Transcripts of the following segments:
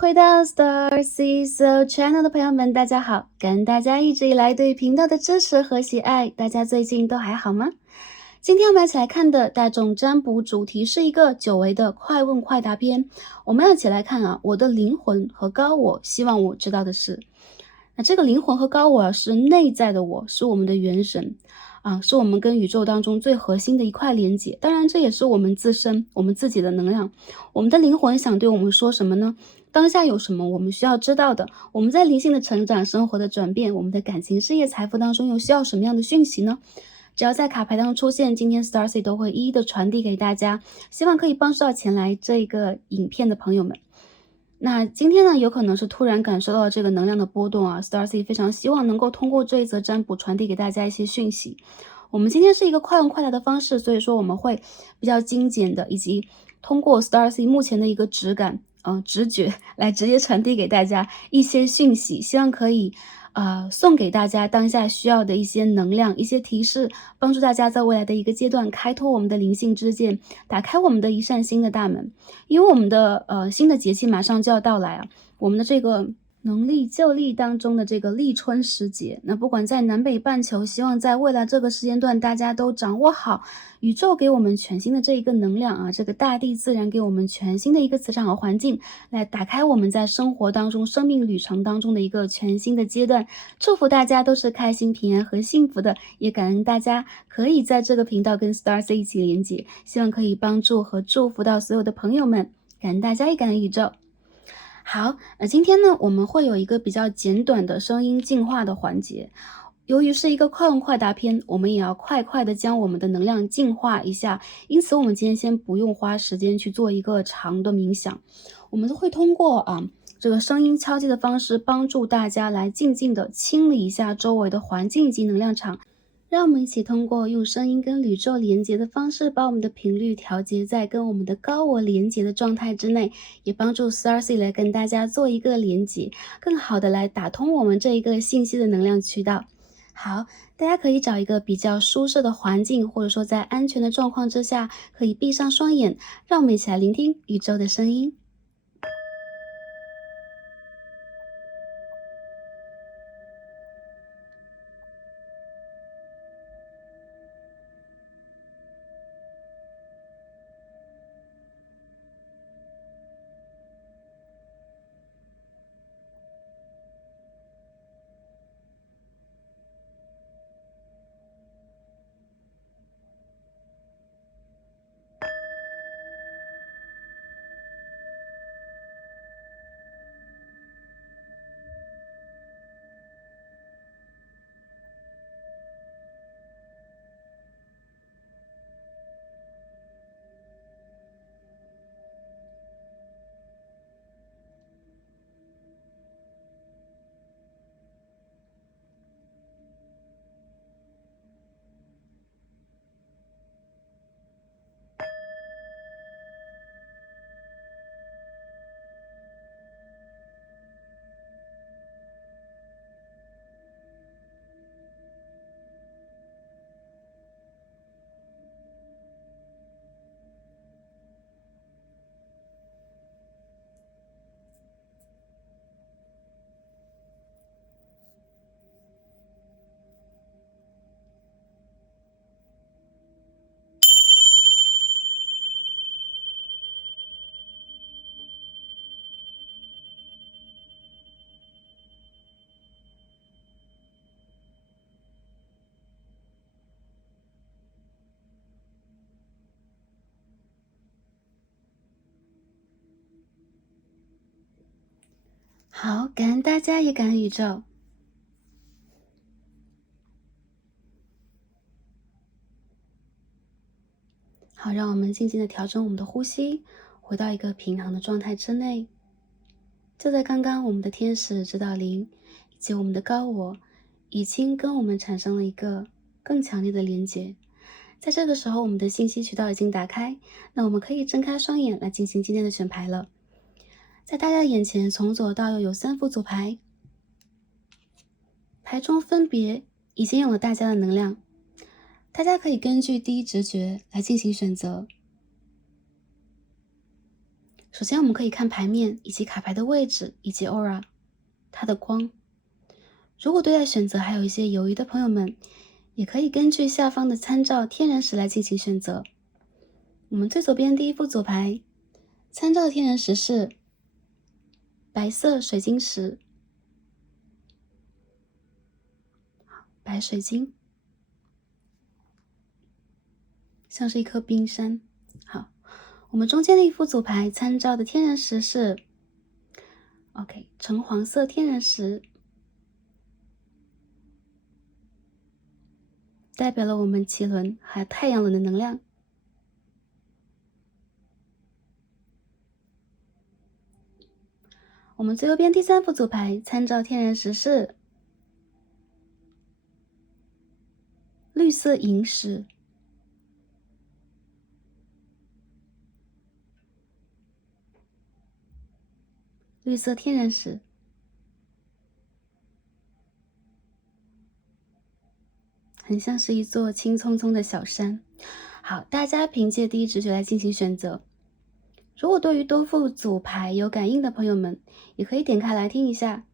回到 Star C So Channel 的朋友们，大家好！感恩大家一直以来对频道的支持和喜爱，大家最近都还好吗？今天我们一起来看的大众占卜主题是一个久违的快问快答篇，我们要一起来看我的灵魂和高我希望我知道的是。那这个灵魂和高我是内在的我，是我们的元神是我们跟宇宙当中最核心的一块连接。当然，这也是我们自身、我们自己的能量。我们的灵魂想对我们说什么呢？当下有什么我们需要知道的？我们在灵性的成长、生活的转变、我们的感情、事业、财富当中又需要什么样的讯息呢？只要在卡牌当中出现，今天 Starcy 都会一一的传递给大家，希望可以帮助到前来这个影片的朋友们。那今天呢，有可能是突然感受到这个能量的波动Starcy 非常希望能够通过这一则占卜传递给大家一些讯息。我们今天是一个快问快答的方式，所以说我们会比较精简的，以及通过 Starcy 目前的一个直觉来直接传递给大家一些讯息，希望可以送给大家当下需要的一些能量、一些提示，帮助大家在未来的一个阶段开拓我们的灵性之剑，打开我们的一扇新的大门。因为我们的新的节气马上就要到来我们的这个农历旧历当中的这个立春时节，那不管在南北半球，希望在未来这个时间段，大家都掌握好宇宙给我们全新的这一个能量这个大地自然给我们全新的一个磁场和环境，来打开我们在生活当中、生命旅程当中的一个全新的阶段。祝福大家都是开心、平安和幸福的，也感恩大家可以在这个频道跟 Starcy 一起连接，希望可以帮助和祝福到所有的朋友们。感恩大家，也感恩宇宙。好，那今天呢，我们会有一个比较简短的声音净化的环节。由于是一个快问快答篇，我们也要快快的将我们的能量净化一下，因此我们今天先不用花时间去做一个长的冥想，我们都会通过这个声音敲击的方式，帮助大家来静静的清理一下周围的环境以及能量场。让我们一起通过用声音跟宇宙连接的方式，把我们的频率调节在跟我们的高我连接的状态之内，也帮助 Starcy 来跟大家做一个连接，更好的来打通我们这一个信息的能量渠道。好，大家可以找一个比较舒适的环境，或者说在安全的状况之下，可以闭上双眼，让我们一起来聆听宇宙的声音。好，感恩大家，也感恩宇宙。好，让我们静静的调整我们的呼吸，回到一个平衡的状态之内。就在刚刚，我们的天使指导灵以及我们的高我已经跟我们产生了一个更强烈的连接。在这个时候，我们的信息渠道已经打开，那我们可以睁开双眼来进行今天的选牌了。在大家的眼前，从左到右有3副组牌，牌中分别已经有了大家的能量，大家可以根据第一直觉来进行选择。首先我们可以看牌面以及卡牌的位置以及 aura 它的光。如果对待选择还有一些犹豫的朋友们，也可以根据下方的参照天人石来进行选择。我们最左边第一副组牌，参照的天人石是白色水晶石，白水晶，像是一颗冰山。好，我们中间的一副组牌参照的天人石是 OK 橙黄色天人石，代表了我们脐轮还有太阳轮的能量。我们最右边第三副组牌参照天人石是绿色萤石，绿色天人石，很像是一座青葱葱的小山。好，大家凭借第一直觉来进行选择。如果对于多副组牌有感应的朋友们，也可以点开来听一下。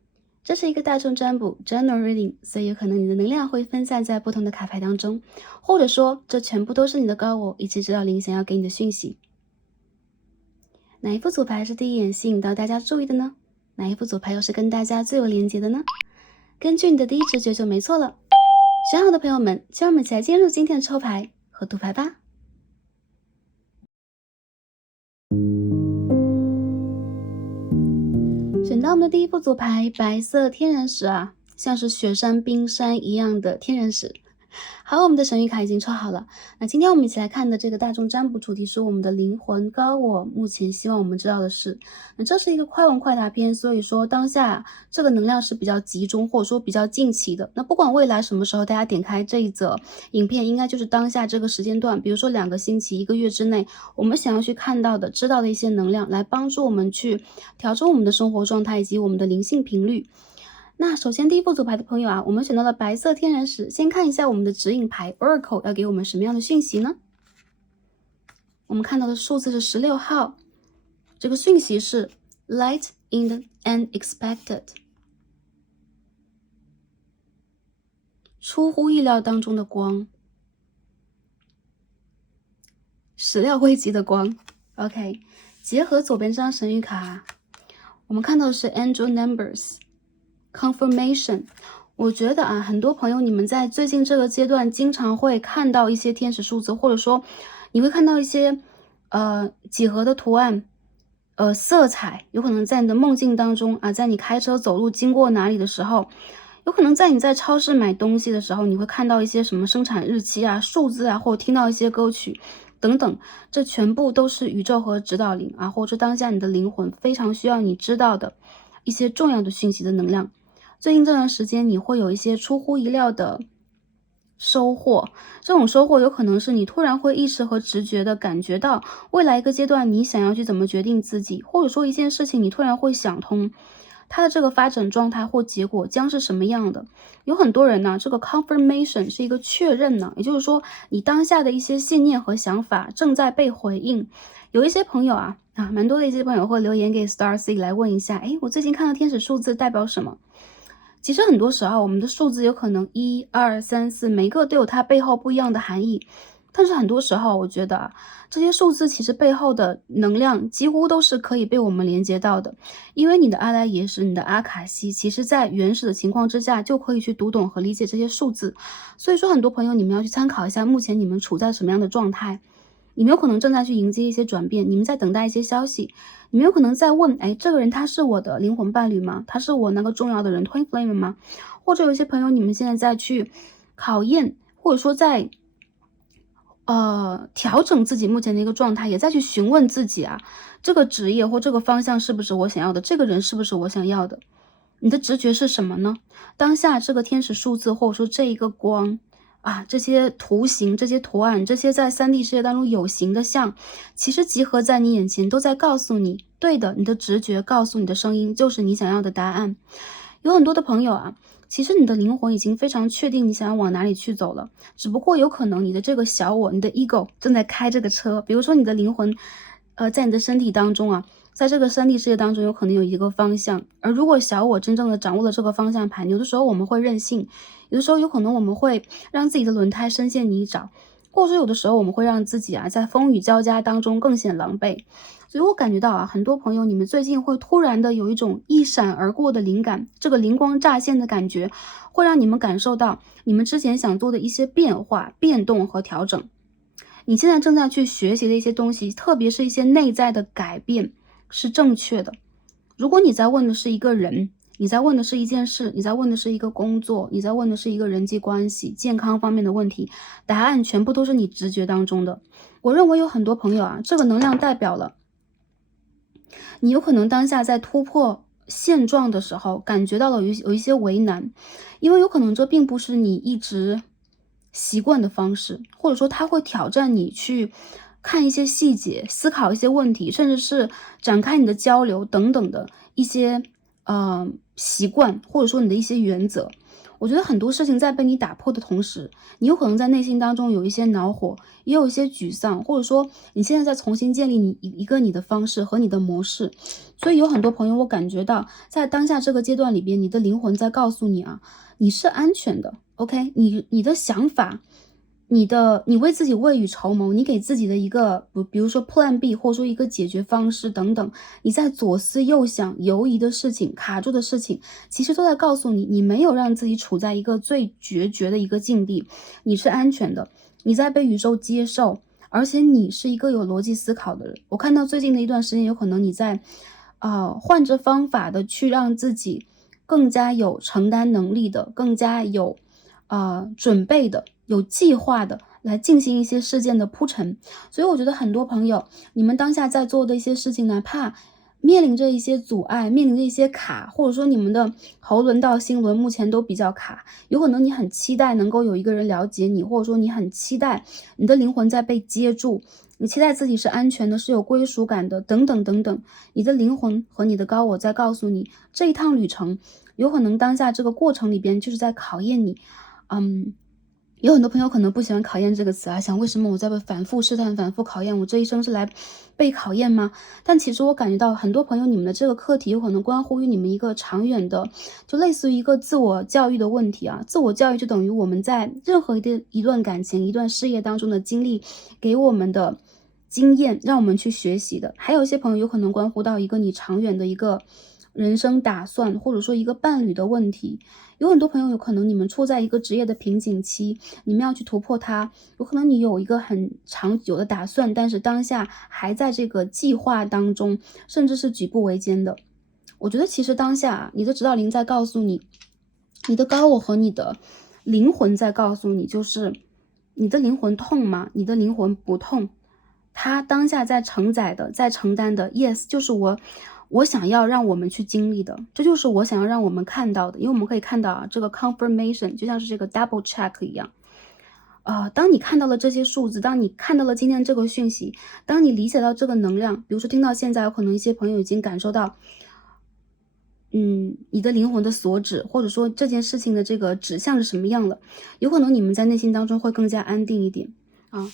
这是一个大众占卜 General Reading， 所以有可能你的能量会分散在不同的卡牌当中，或者说这全部都是你的高我以及指导灵想要给你的讯息。哪一副组牌是第一眼吸引到大家注意的呢？哪一副组牌又是跟大家最有连结的呢？根据你的第一直觉就没错了。选好的朋友们，就让我们一起来进入今天的抽牌和读牌吧。选到我们的第一副组牌，白色天人石啊，像是雪山冰山一样的天人石。好，我们的神谕卡已经抽好了。那今天我们一起来看的这个大众占卜主题是我们的灵魂高我目前希望我们知道的是，那这是一个快问快答篇，所以说当下这个能量是比较集中或者说比较近期的。那不管未来什么时候大家点开这一则影片，应该就是当下这个时间段，比如说2个星期、1个月之内，我们想要去看到的、知道的一些能量，来帮助我们去调整我们的生活状态以及我们的灵性频率。那首先第一副组牌的朋友啊，我们选到了白色天人石，先看一下我们的指引牌 Oracle 要给我们什么样的讯息呢？我们看到的数字是16号，这个讯息是 Light in the unexpected， 出乎意料当中的光，始料未及的光。OK， 结合左边这张神谕卡，我们看到的是 Angel Numbers。Confirmation， 我觉得啊，很多朋友你们在最近这个阶段经常会看到一些天使数字，或者说你会看到一些几何的图案，色彩，有可能在你的梦境当中啊，在你开车走路经过哪里的时候，有可能在你在超市买东西的时候，你会看到一些什么生产日期啊、数字啊，或者听到一些歌曲等等，这全部都是宇宙和指导灵啊，或者当下你的灵魂非常需要你知道的一些重要的讯息的能量。最近这段时间你会有一些出乎意料的收获，这种收获有可能是你突然会意识和直觉的感觉到未来一个阶段你想要去怎么决定自己，或者说一件事情你突然会想通它的这个发展状态或结果将是什么样的。有很多人呢，这个 confirmation 是一个确认呢，也就是说你当下的一些信念和想法正在被回应。有一些朋友啊，蛮多的一些朋友会留言给 Star C 来问一下，我最近看到天使数字代表什么？其实很多时候我们的数字有可能1、2、3、4，每个都有它背后不一样的含义。但是很多时候我觉得这些数字其实背后的能量几乎都是可以被我们连接到的，因为你的阿赖耶识、你的阿卡西，其实在原始的情况之下就可以去读懂和理解这些数字。所以说很多朋友你们要去参考一下目前你们处在什么样的状态，你们有可能正在去迎接一些转变，你们在等待一些消息，你们有可能在问，这个人他是我的灵魂伴侣吗？他是我那个重要的人 Twin Flame 吗？或者有些朋友你们现在在去考验，或者说在调整自己目前的一个状态，也在去询问自己啊，这个职业或这个方向是不是我想要的，这个人是不是我想要的，你的直觉是什么呢？当下这个天使数字或者说这一个光这些图形、这些图案、这些在3D 世界当中有形的像，其实集合在你眼前，都在告诉你，对的，你的直觉告诉你的声音就是你想要的答案。有很多的朋友啊，其实你的灵魂已经非常确定你想要往哪里去走了，只不过有可能你的这个小我，你的 ego 正在开这个车，比如说你的灵魂在你的身体当中啊，在这个三 D 世界当中有可能有一个方向，而如果小我真正的掌握了这个方向盘，有的时候我们会任性，有的时候有可能我们会让自己的轮胎深陷泥沼，或者说有的时候我们会让自己啊在风雨交加当中更显狼狈。所以我感觉到啊，很多朋友你们最近会突然的有一种一闪而过的灵感，这个灵光乍现的感觉，会让你们感受到你们之前想做的一些变化、变动和调整。你现在正在去学习的一些东西，特别是一些内在的改变，是正确的。如果你在问的是一个人，你在问的是一件事，你在问的是一个工作，你在问的是一个人际关系、健康方面的问题，答案全部都是你直觉当中的。我认为有很多朋友啊，这个能量代表了你有可能当下在突破现状的时候，感觉到了有一些为难，因为有可能这并不是你一直习惯的方式，或者说它会挑战你去看一些细节，思考一些问题，甚至是展开你的交流等等的一些习惯，或者说你的一些原则。我觉得很多事情在被你打破的同时，你有可能在内心当中有一些恼火，也有一些沮丧，或者说你现在在重新建立你的方式和你的模式。所以有很多朋友，我感觉到在当下这个阶段里边，你的灵魂在告诉你啊，你是安全的。OK，你的想法，你为自己未雨绸缪，你给自己的一个比如说 Plan B，或者说一个解决方式等等，你在左思右想、犹疑的事情、卡住的事情，其实都在告诉你，你没有让自己处在一个最决绝的一个境地，你是安全的，你在被宇宙接受，而且你是一个有逻辑思考的人。我看到最近的一段时间，有可能你在换着方法的去让自己更加有承担能力的，更加有准备的，有计划的来进行一些事件的铺陈。所以我觉得很多朋友，你们当下在做的一些事情，哪怕面临着一些阻碍，面临着一些卡，或者说你们的喉轮到心轮目前都比较卡，有可能你很期待能够有一个人了解你，或者说你很期待你的灵魂在被接住，你期待自己是安全的，是有归属感的，等等等等。你的灵魂和你的高我在告诉你，这一趟旅程有可能当下这个过程里边就是在考验你。有很多朋友可能不喜欢考验这个词啊，想为什么我在被反复试探、反复考验，我这一生是来被考验吗？但其实我感觉到很多朋友，你们的这个课题有可能关乎于你们一个长远的，就类似于一个自我教育的问题啊。自我教育就等于我们在任何一段感情、一段事业当中的经历，给我们的经验，让我们去学习的。还有一些朋友有可能关乎到一个你长远的一个人生打算，或者说一个伴侣的问题。有很多朋友有可能你们处在一个职业的瓶颈期，你们要去突破它，有可能你有一个很长久的打算，但是当下还在这个计划当中，甚至是举步维艰的。我觉得其实当下你的指导灵在告诉你，你的高我和你的灵魂在告诉你，就是你的灵魂痛吗？你的灵魂不痛，他当下在承载的，在承担的 yes， 就是我想要让我们去经历的，这就是我想要让我们看到的。因为我们可以看到啊，这个 confirmation 就像是这个 double check 一样。当你看到了这些数字，当你看到了今天这个讯息，当你理解到这个能量，比如说听到现在，有可能一些朋友已经感受到你的灵魂的所指，或者说这件事情的这个指向是什么样了，有可能你们在内心当中会更加安定一点啊。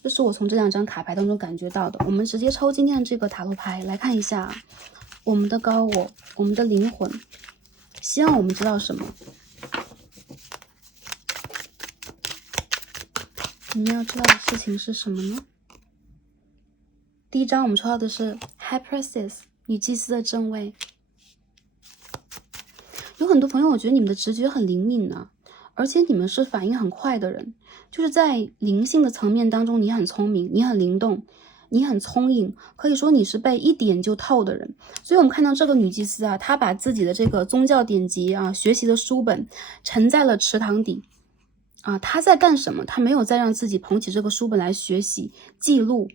这是我从这两张卡牌当中感觉到的。我们直接抽今天的这个塔罗牌来看一下，我们的高我，我们的灵魂，希望我们知道什么？你们要知道的事情是什么呢？第一张我们抽到的是 High Priestess 女祭司的正位。有很多朋友，我觉得你们的直觉很灵敏呢，而且你们是反应很快的人，就是在灵性的层面当中，你很聪明，你很灵动，你很聪颖，可以说你是被一点就透的人。所以我们看到这个女祭司啊，她把自己的这个宗教典籍啊、学习的书本沉在了池塘底啊，她在干什么？她没有再让自己捧起这个书本来学习、记录、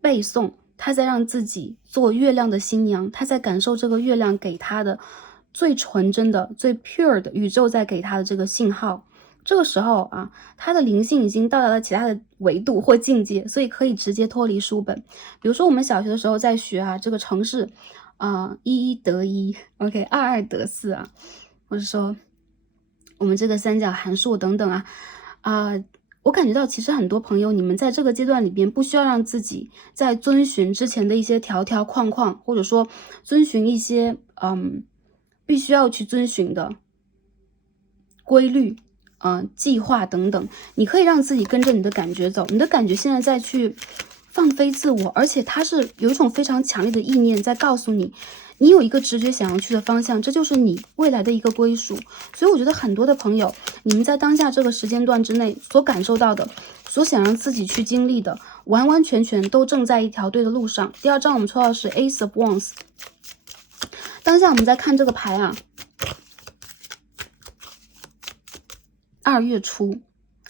背诵，她在让自己做月亮的新娘，她在感受这个月亮给她的最纯真的、最 pure 的宇宙在给她的这个信号。这个时候啊，他的灵性已经到达了其他的维度或境界，所以可以直接脱离书本。比如说我们小学的时候在学啊，这个程式一一得一 ，OK， 二二得四啊，或者说我们这个三角函数等等啊，我感觉到其实很多朋友，你们在这个阶段里边不需要让自己在遵循之前的一些条条框框，或者说遵循一些必须要去遵循的规律、计划等等，你可以让自己跟着你的感觉走，你的感觉现在在去放飞自我，而且它是有一种非常强烈的意念在告诉你，你有一个直觉想要去的方向，这就是你未来的一个归属。所以我觉得很多的朋友，你们在当下这个时间段之内所感受到的，所想让自己去经历的，完完全全都正在一条对的路上。第二张我们抽到的是 Ace of Wands。当下我们在看这个牌啊，2月初，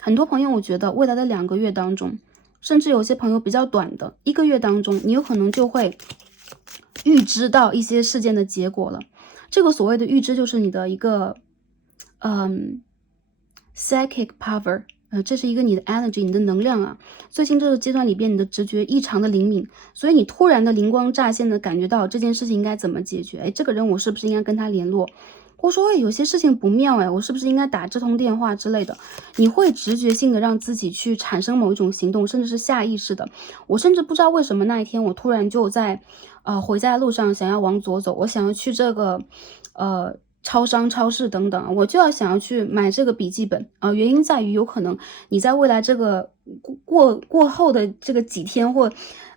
很多朋友我觉得未来的2个月当中，甚至有些朋友比较短的1个月当中，你有可能就会预知到一些事件的结果了。这个所谓的预知就是你的一个psychic power，这是一个你的 energy， 你的能量啊。最近这个阶段里边，你的直觉异常的灵敏，所以你突然的灵光乍现的感觉到这件事情应该怎么解决。这个人我是不是应该跟他联络？或者说，有些事情不妙，我是不是应该打这通电话之类的？你会直觉性的让自己去产生某一种行动，甚至是下意识的。我甚至不知道为什么那一天我突然就在回家的路上想要往左走，我想要去这个超商、超市等等，我就想要去买这个笔记本原因在于有可能你在未来这个过后的这个几天或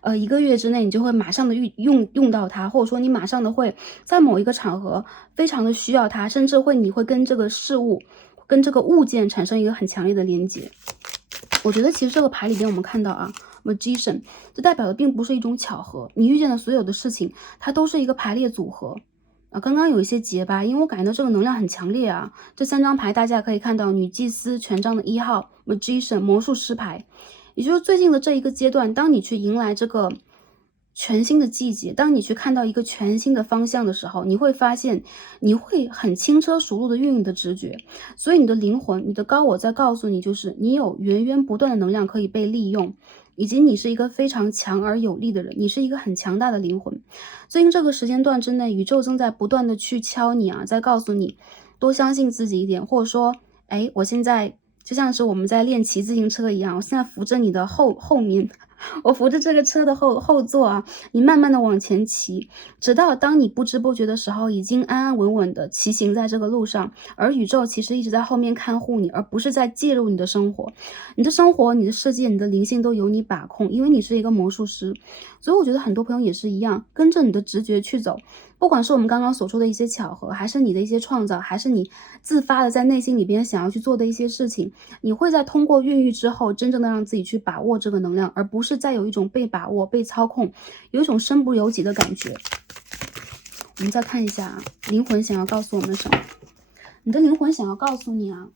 1个月之内，你就会马上的用到它，或者说你马上的会在某一个场合非常的需要它，甚至你会跟这个事物、跟这个物件产生一个很强烈的连接。我觉得其实这个牌里边我们看到啊 Magician， 这代表的并不是一种巧合，你遇见的所有的事情，它都是一个排列组合。刚刚有一些结巴，因为我感觉到这个能量很强烈啊。这3张牌大家可以看到，女祭司权杖的1号 Magician 魔术师牌，也就是最近的这一个阶段，当你去迎来这个全新的季节，当你去看到一个全新的方向的时候，你会发现你会很轻车熟路的运用你的直觉，所以你的灵魂、你的高我在告诉你，就是你有源源不断的能量可以被利用，以及你是一个非常强而有力的人，你是一个很强大的灵魂。最近这个时间段之内，宇宙正在不断的去敲你啊，在告诉你多相信自己一点，或者说我现在就像是我们在练骑自行车一样，我现在扶着你的后面，我扶着这个车的后座啊，你慢慢的往前骑，直到当你不知不觉的时候，已经安安稳稳的骑行在这个路上，而宇宙其实一直在后面看护你，而不是在介入你的生活。你的生活、你的世界、你的灵性都由你把控，因为你是一个魔术师。所以我觉得很多朋友也是一样，跟着你的直觉去走，不管是我们刚刚所说的一些巧合，还是你的一些创造，还是你自发的在内心里边想要去做的一些事情，你会在通过孕育之后，真正的让自己去把握这个能量，而不是再有一种被把握、被操控，有一种身不由己的感觉。我们再看一下啊，灵魂想要告诉我们什么？你的灵魂想要告诉你啊，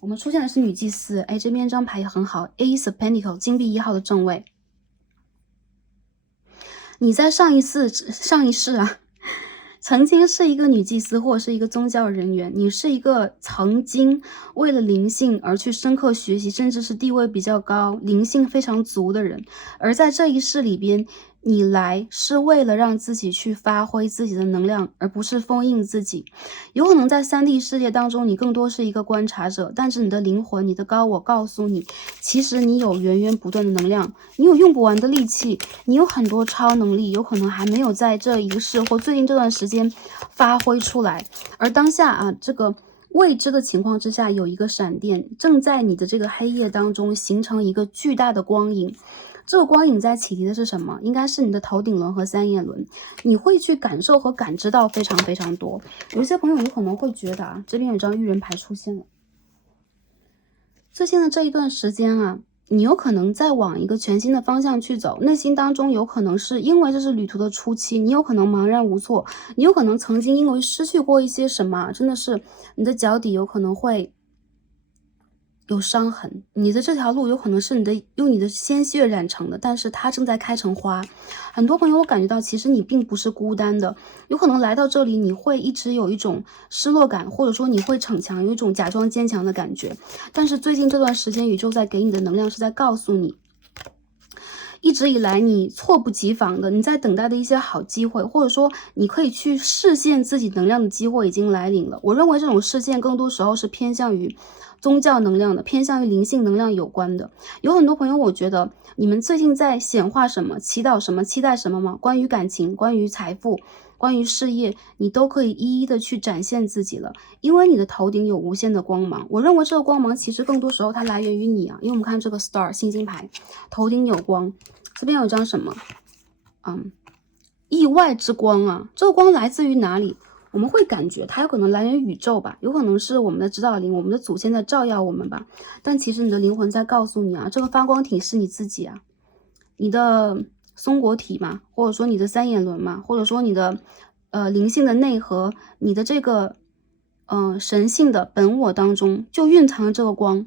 我们出现的是女祭司，这边这张牌也很好 ，Ace of Pentacles 金币1号的正位。你在上一世啊，曾经是一个女祭司或者是一个宗教人员，你是一个曾经为了灵性而去深刻学习，甚至是地位比较高、灵性非常足的人，而在这一世里边，你来是为了让自己去发挥自己的能量，而不是封印自己。有可能在3D 世界当中，你更多是一个观察者，但是你的灵魂、你的高我告诉你，其实你有源源不断的能量，你有用不完的力气，你有很多超能力，有可能还没有在这一个世或最近这段时间发挥出来。而当下啊，这个未知的情况之下，有一个闪电正在你的这个黑夜当中形成一个巨大的光影。这个光影在启迪的是什么？应该是你的头顶轮和3眼轮，你会去感受和感知到非常非常多。有些朋友有可能会觉得啊，这边有张愚人牌出现了。最近的这一段时间啊，你有可能在往一个全新的方向去走，内心当中有可能是因为这是旅途的初期，你有可能茫然无措，你有可能曾经因为失去过一些什么，真的是你的脚底有可能会有伤痕，你的这条路有可能是用你的鲜血染成的，但是它正在开成花。很多朋友我感觉到其实你并不是孤单的，有可能来到这里你会一直有一种失落感，或者说你会逞强，有一种假装坚强的感觉。但是最近这段时间宇宙在给你的能量是在告诉你，一直以来你猝不及防的，你在等待的一些好机会，或者说你可以去实现自己能量的机会已经来临了。我认为这种事件更多时候是偏向于宗教能量的，偏向于灵性能量有关的。有很多朋友，我觉得你们最近在显化什么、祈祷什么、期待什么吗？关于感情、关于财富、关于事业，你都可以一一的去展现自己了，因为你的头顶有无限的光芒。我认为这个光芒其实更多时候它来源于你啊，因为我们看这个 star 星星牌，头顶有光，这边有一张什么？意外之光啊，这个光来自于哪里？我们会感觉它有可能来源于宇宙吧，有可能是我们的指导灵，我们的祖先在照耀我们吧。但其实你的灵魂在告诉你啊，这个发光体是你自己啊，你的松果体嘛，或者说你的三眼轮嘛，或者说你的灵性的内核，你的这个神性的本我当中就蕴藏着这个光。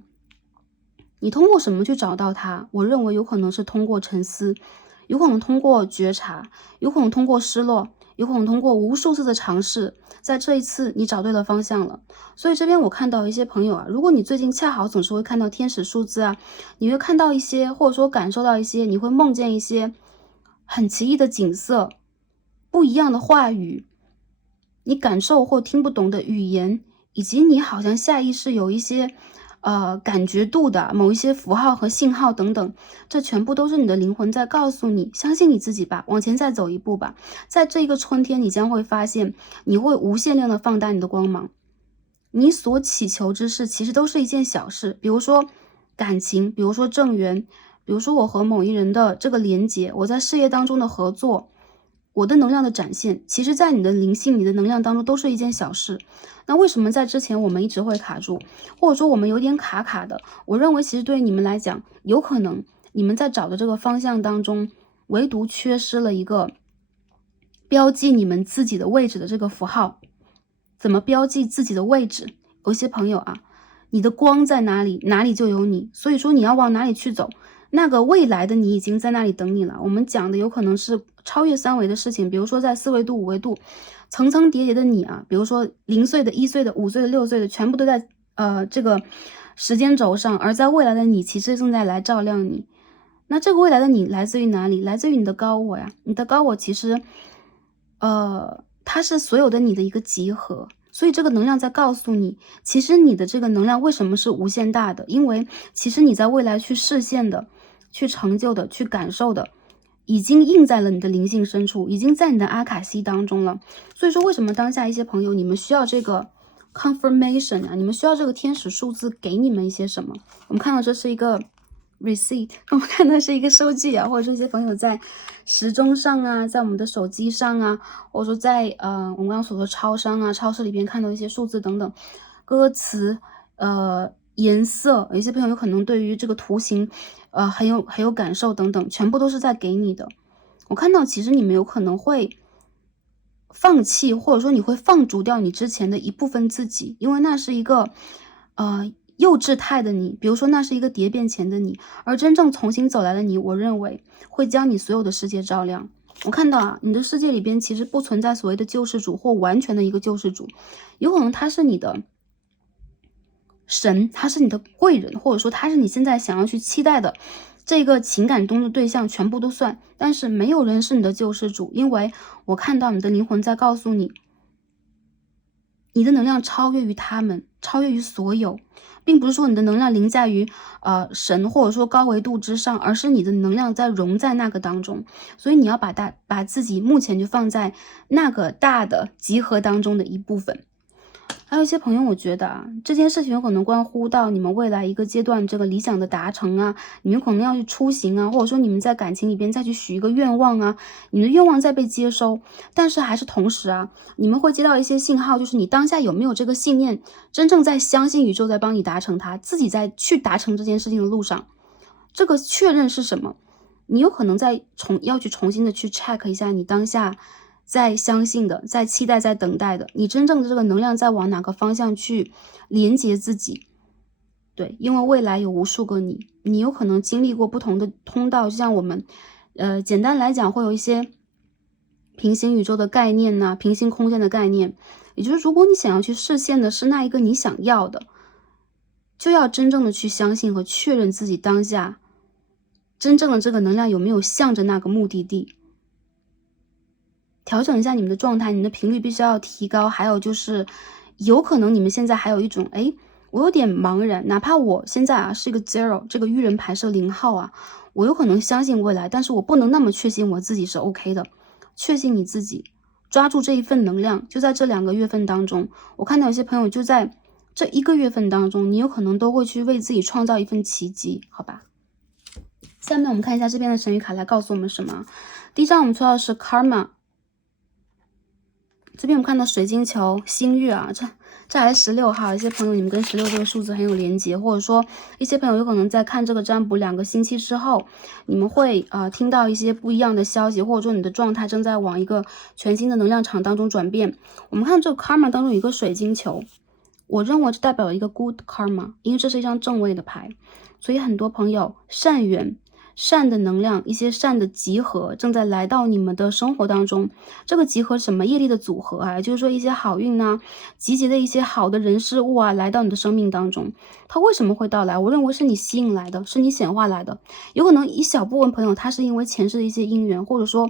你通过什么去找到它？我认为有可能是通过沉思，有可能通过觉察，有可能通过失落，有可能通过无数次的尝试，在这一次你找对了方向了。所以这边我看到一些朋友啊，如果你最近恰好总是会看到天使数字啊，你会看到一些，或者说感受到一些，你会梦见一些很奇异的景色，不一样的话语，你感受或听不懂的语言，以及你好像下意识有一些感觉度的某一些符号和信号等等，这全部都是你的灵魂在告诉你，相信你自己吧，往前再走一步吧。在这一个春天，你将会发现，你会无限量的放大你的光芒。你所祈求之事，其实都是一件小事，比如说感情，比如说正缘，比如说我和某一人的这个连结，我在事业当中的合作，我的能量的展现，其实在你的灵性、你的能量当中都是一件小事。那为什么在之前我们一直会卡住，或者说我们有点卡卡的？我认为其实对于你们来讲，有可能你们在找的这个方向当中，唯独缺失了一个标记你们自己的位置的这个符号。怎么标记自己的位置？有些朋友啊，你的光在哪里，哪里就有你。所以说你要往哪里去走，那个未来的你已经在那里等你了。我们讲的有可能是超越三维的事情，比如说在4维度、5维度，层层叠叠的你啊，比如说0岁的、1岁的、5岁的、6岁的，全部都在这个时间轴上，而在未来的你其实正在来照亮你。那这个未来的你来自于哪里？来自于你的高我呀。你的高我其实它是所有的你的一个集合，所以这个能量在告诉你，其实你的这个能量为什么是无限大的？因为其实你在未来去实现的、去成就的、去感受的，已经印在了你的灵性深处，已经在你的阿卡西当中了。所以说，为什么当下一些朋友你们需要这个 confirmation 啊？你们需要这个天使数字给你们一些什么？我们看到这是一个receipt， 我们看的是一个收据啊，或者说一些朋友在时钟上啊，在我们的手机上啊，或者说在我们刚刚所说超商啊、超市里边看到一些数字等等，歌词、颜色，有些朋友有可能对于这个图形很有感受等等，全部都是在给你的。我看到其实你们有可能会放弃，或者说你会放逐掉你之前的一部分自己，因为那是一个幼稚态的你，比如说那是一个蝶变前的你，而真正重新走来的你，我认为会将你所有的世界照亮。我看到啊，你的世界里边其实不存在所谓的救世主或完全的一个救世主，有可能他是你的神，他是你的贵人，或者说他是你现在想要去期待的这个情感中的对象，全部都算。但是没有人是你的救世主，因为我看到你的灵魂在告诉你，你的能量超越于他们，超越于所有，并不是说你的能量凌驾于神或者说高维度之上，而是你的能量在融在那个当中。所以你要把自己目前就放在那个大的集合当中的一部分。还有一些朋友，我觉得啊，这件事情有可能关乎到你们未来一个阶段这个理想的达成啊，你们可能要去出行啊，或者说你们在感情里边再去许一个愿望啊，你们的愿望在被接收，但是还是同时啊，你们会接到一些信号，就是你当下有没有这个信念，真正在相信宇宙在帮你达成它，自己在去达成这件事情的路上，这个确认是什么？你有可能要去重新的去 check 一下你当下在相信的，在期待，在等待的，你真正的这个能量在往哪个方向去连接自己。对，因为未来有无数个你，你有可能经历过不同的通道，就像我们简单来讲会有一些平行宇宙的概念呐，平行空间的概念，也就是如果你想要去实现的是那一个你想要的，就要真正的去相信和确认自己当下真正的这个能量有没有向着那个目的地。调整一下你们的状态，你们的频率必须要提高。还有就是有可能你们现在还有一种我有点茫然，哪怕我现在啊是一个 zero， 这个愚人牌是0号啊，我有可能相信未来，但是我不能那么确信我自己是 OK 的。确信你自己，抓住这一份能量，就在这2个月份当中，我看到有些朋友就在这1个月份当中，你有可能都会去为自己创造一份奇迹，好吧？下面我们看一下这边的神谕卡来告诉我们什么。第一张我们抽到的是 Karma， 这边我们看到水晶球、星月啊，这还是16号，一些朋友你们跟16这个数字很有连结，或者说一些朋友有可能在看这个占卜2个星期之后，你们会听到一些不一样的消息，或者说你的状态正在往一个全新的能量场当中转变。我们看这个 Karma 当中有一个水晶球，我认为这代表了一个 Good Karma， 因为这是一张正位的牌，所以很多朋友善缘、善的能量，一些善的集合正在来到你们的生活当中。这个集合什么业力的组合啊，就是说一些好运呐，集结的一些好的人事物啊，来到你的生命当中。它为什么会到来？我认为是你吸引来的，是你显化来的。有可能一小部分朋友他是因为前世的一些因缘，或者说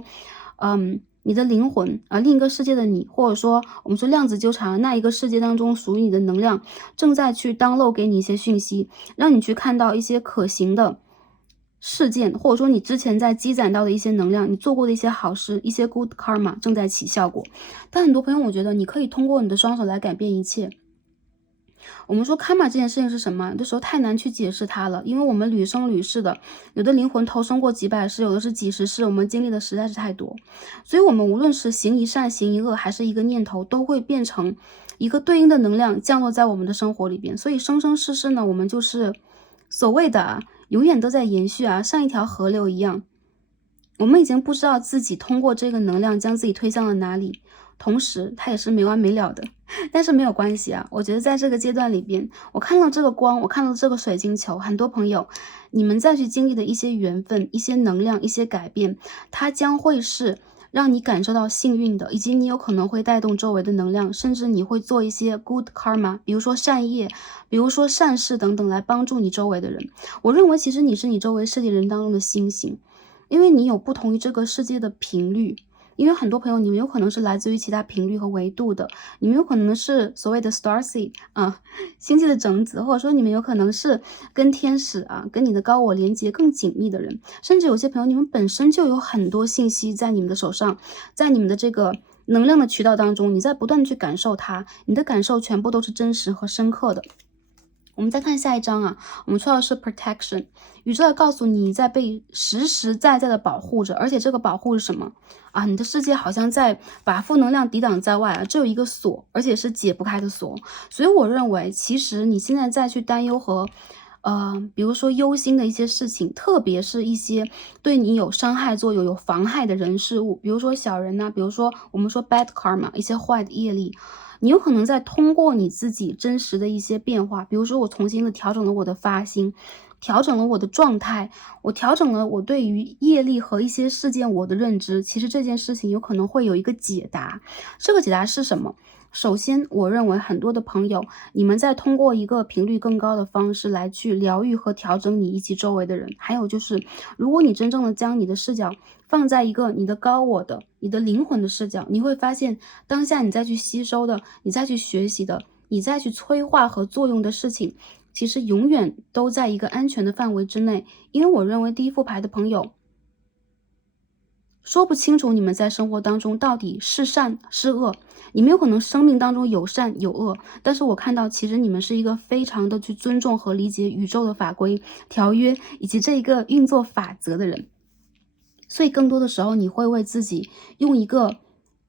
你的灵魂另一个世界的你，或者说我们说量子纠缠那一个世界当中属于你的能量，正在去download给你一些讯息，让你去看到一些可行的事件，或者说你之前在积攒到的一些能量，你做过的一些好事，一些 good karma 正在起效果。但很多朋友我觉得你可以通过你的双手来改变一切。我们说 karma 这件事情是什么？有的时候太难去解释它了，因为我们屡生屡世的，有的灵魂投生过几百世，有的是几十世，我们经历的实在是太多。所以我们无论是行一善行一恶，还是一个念头，都会变成一个对应的能量降落在我们的生活里边。所以生生世世呢，我们就是所谓的永远都在延续像一条河流一样。我们已经不知道自己通过这个能量将自己推向了哪里，同时它也是没完没了的。但是没有关系我觉得在这个阶段里边，我看到这个光，我看到这个水晶球，很多朋友你们再去经历的一些缘分、一些能量、一些改变，它将会是让你感受到幸运的，以及你有可能会带动周围的能量，甚至你会做一些 good karma， 比如说善业，比如说善事等等，来帮助你周围的人。我认为其实你是你周围世界人当中的星星，因为你有不同于这个世界的频率。因为很多朋友你们有可能是来自于其他频率和维度的，你们有可能是所谓的 star seed 星际的种子，或者说你们有可能是跟天使跟你的高我连接更紧密的人，甚至有些朋友你们本身就有很多信息在你们的手上，在你们的这个能量的渠道当中，你在不断的去感受它，你的感受全部都是真实和深刻的。我们再看下一张我们抽到的是 protection， 宇宙要告诉你在被实实在在的保护着，而且这个保护是什么你的世界好像在把负能量抵挡在外这有一个锁，而且是解不开的锁。所以我认为其实你现在再去担忧和比如说忧心的一些事情，特别是一些对你有伤害作用、有妨害的人事物，比如说小人比如说我们说 bad karma， 一些坏的业力，你有可能在通过你自己真实的一些变化，比如说我重新的调整了我的发心，调整了我的状态，我调整了我对于业力和一些事件我的认知，其实这件事情有可能会有一个解答。这个解答是什么？首先我认为很多的朋友，你们在通过一个频率更高的方式来去疗愈和调整你以及周围的人。还有就是如果你真正的将你的视角放在一个你的高我的、你的灵魂的视角，你会发现当下你再去吸收的、你再去学习的、你再去催化和作用的事情，其实永远都在一个安全的范围之内。因为我认为第一副牌的朋友说不清楚你们在生活当中到底是善是恶，你们有可能生命当中有善有恶，但是我看到其实你们是一个非常的去尊重和理解宇宙的法规条约以及这一个运作法则的人。所以更多的时候你会为自己用一个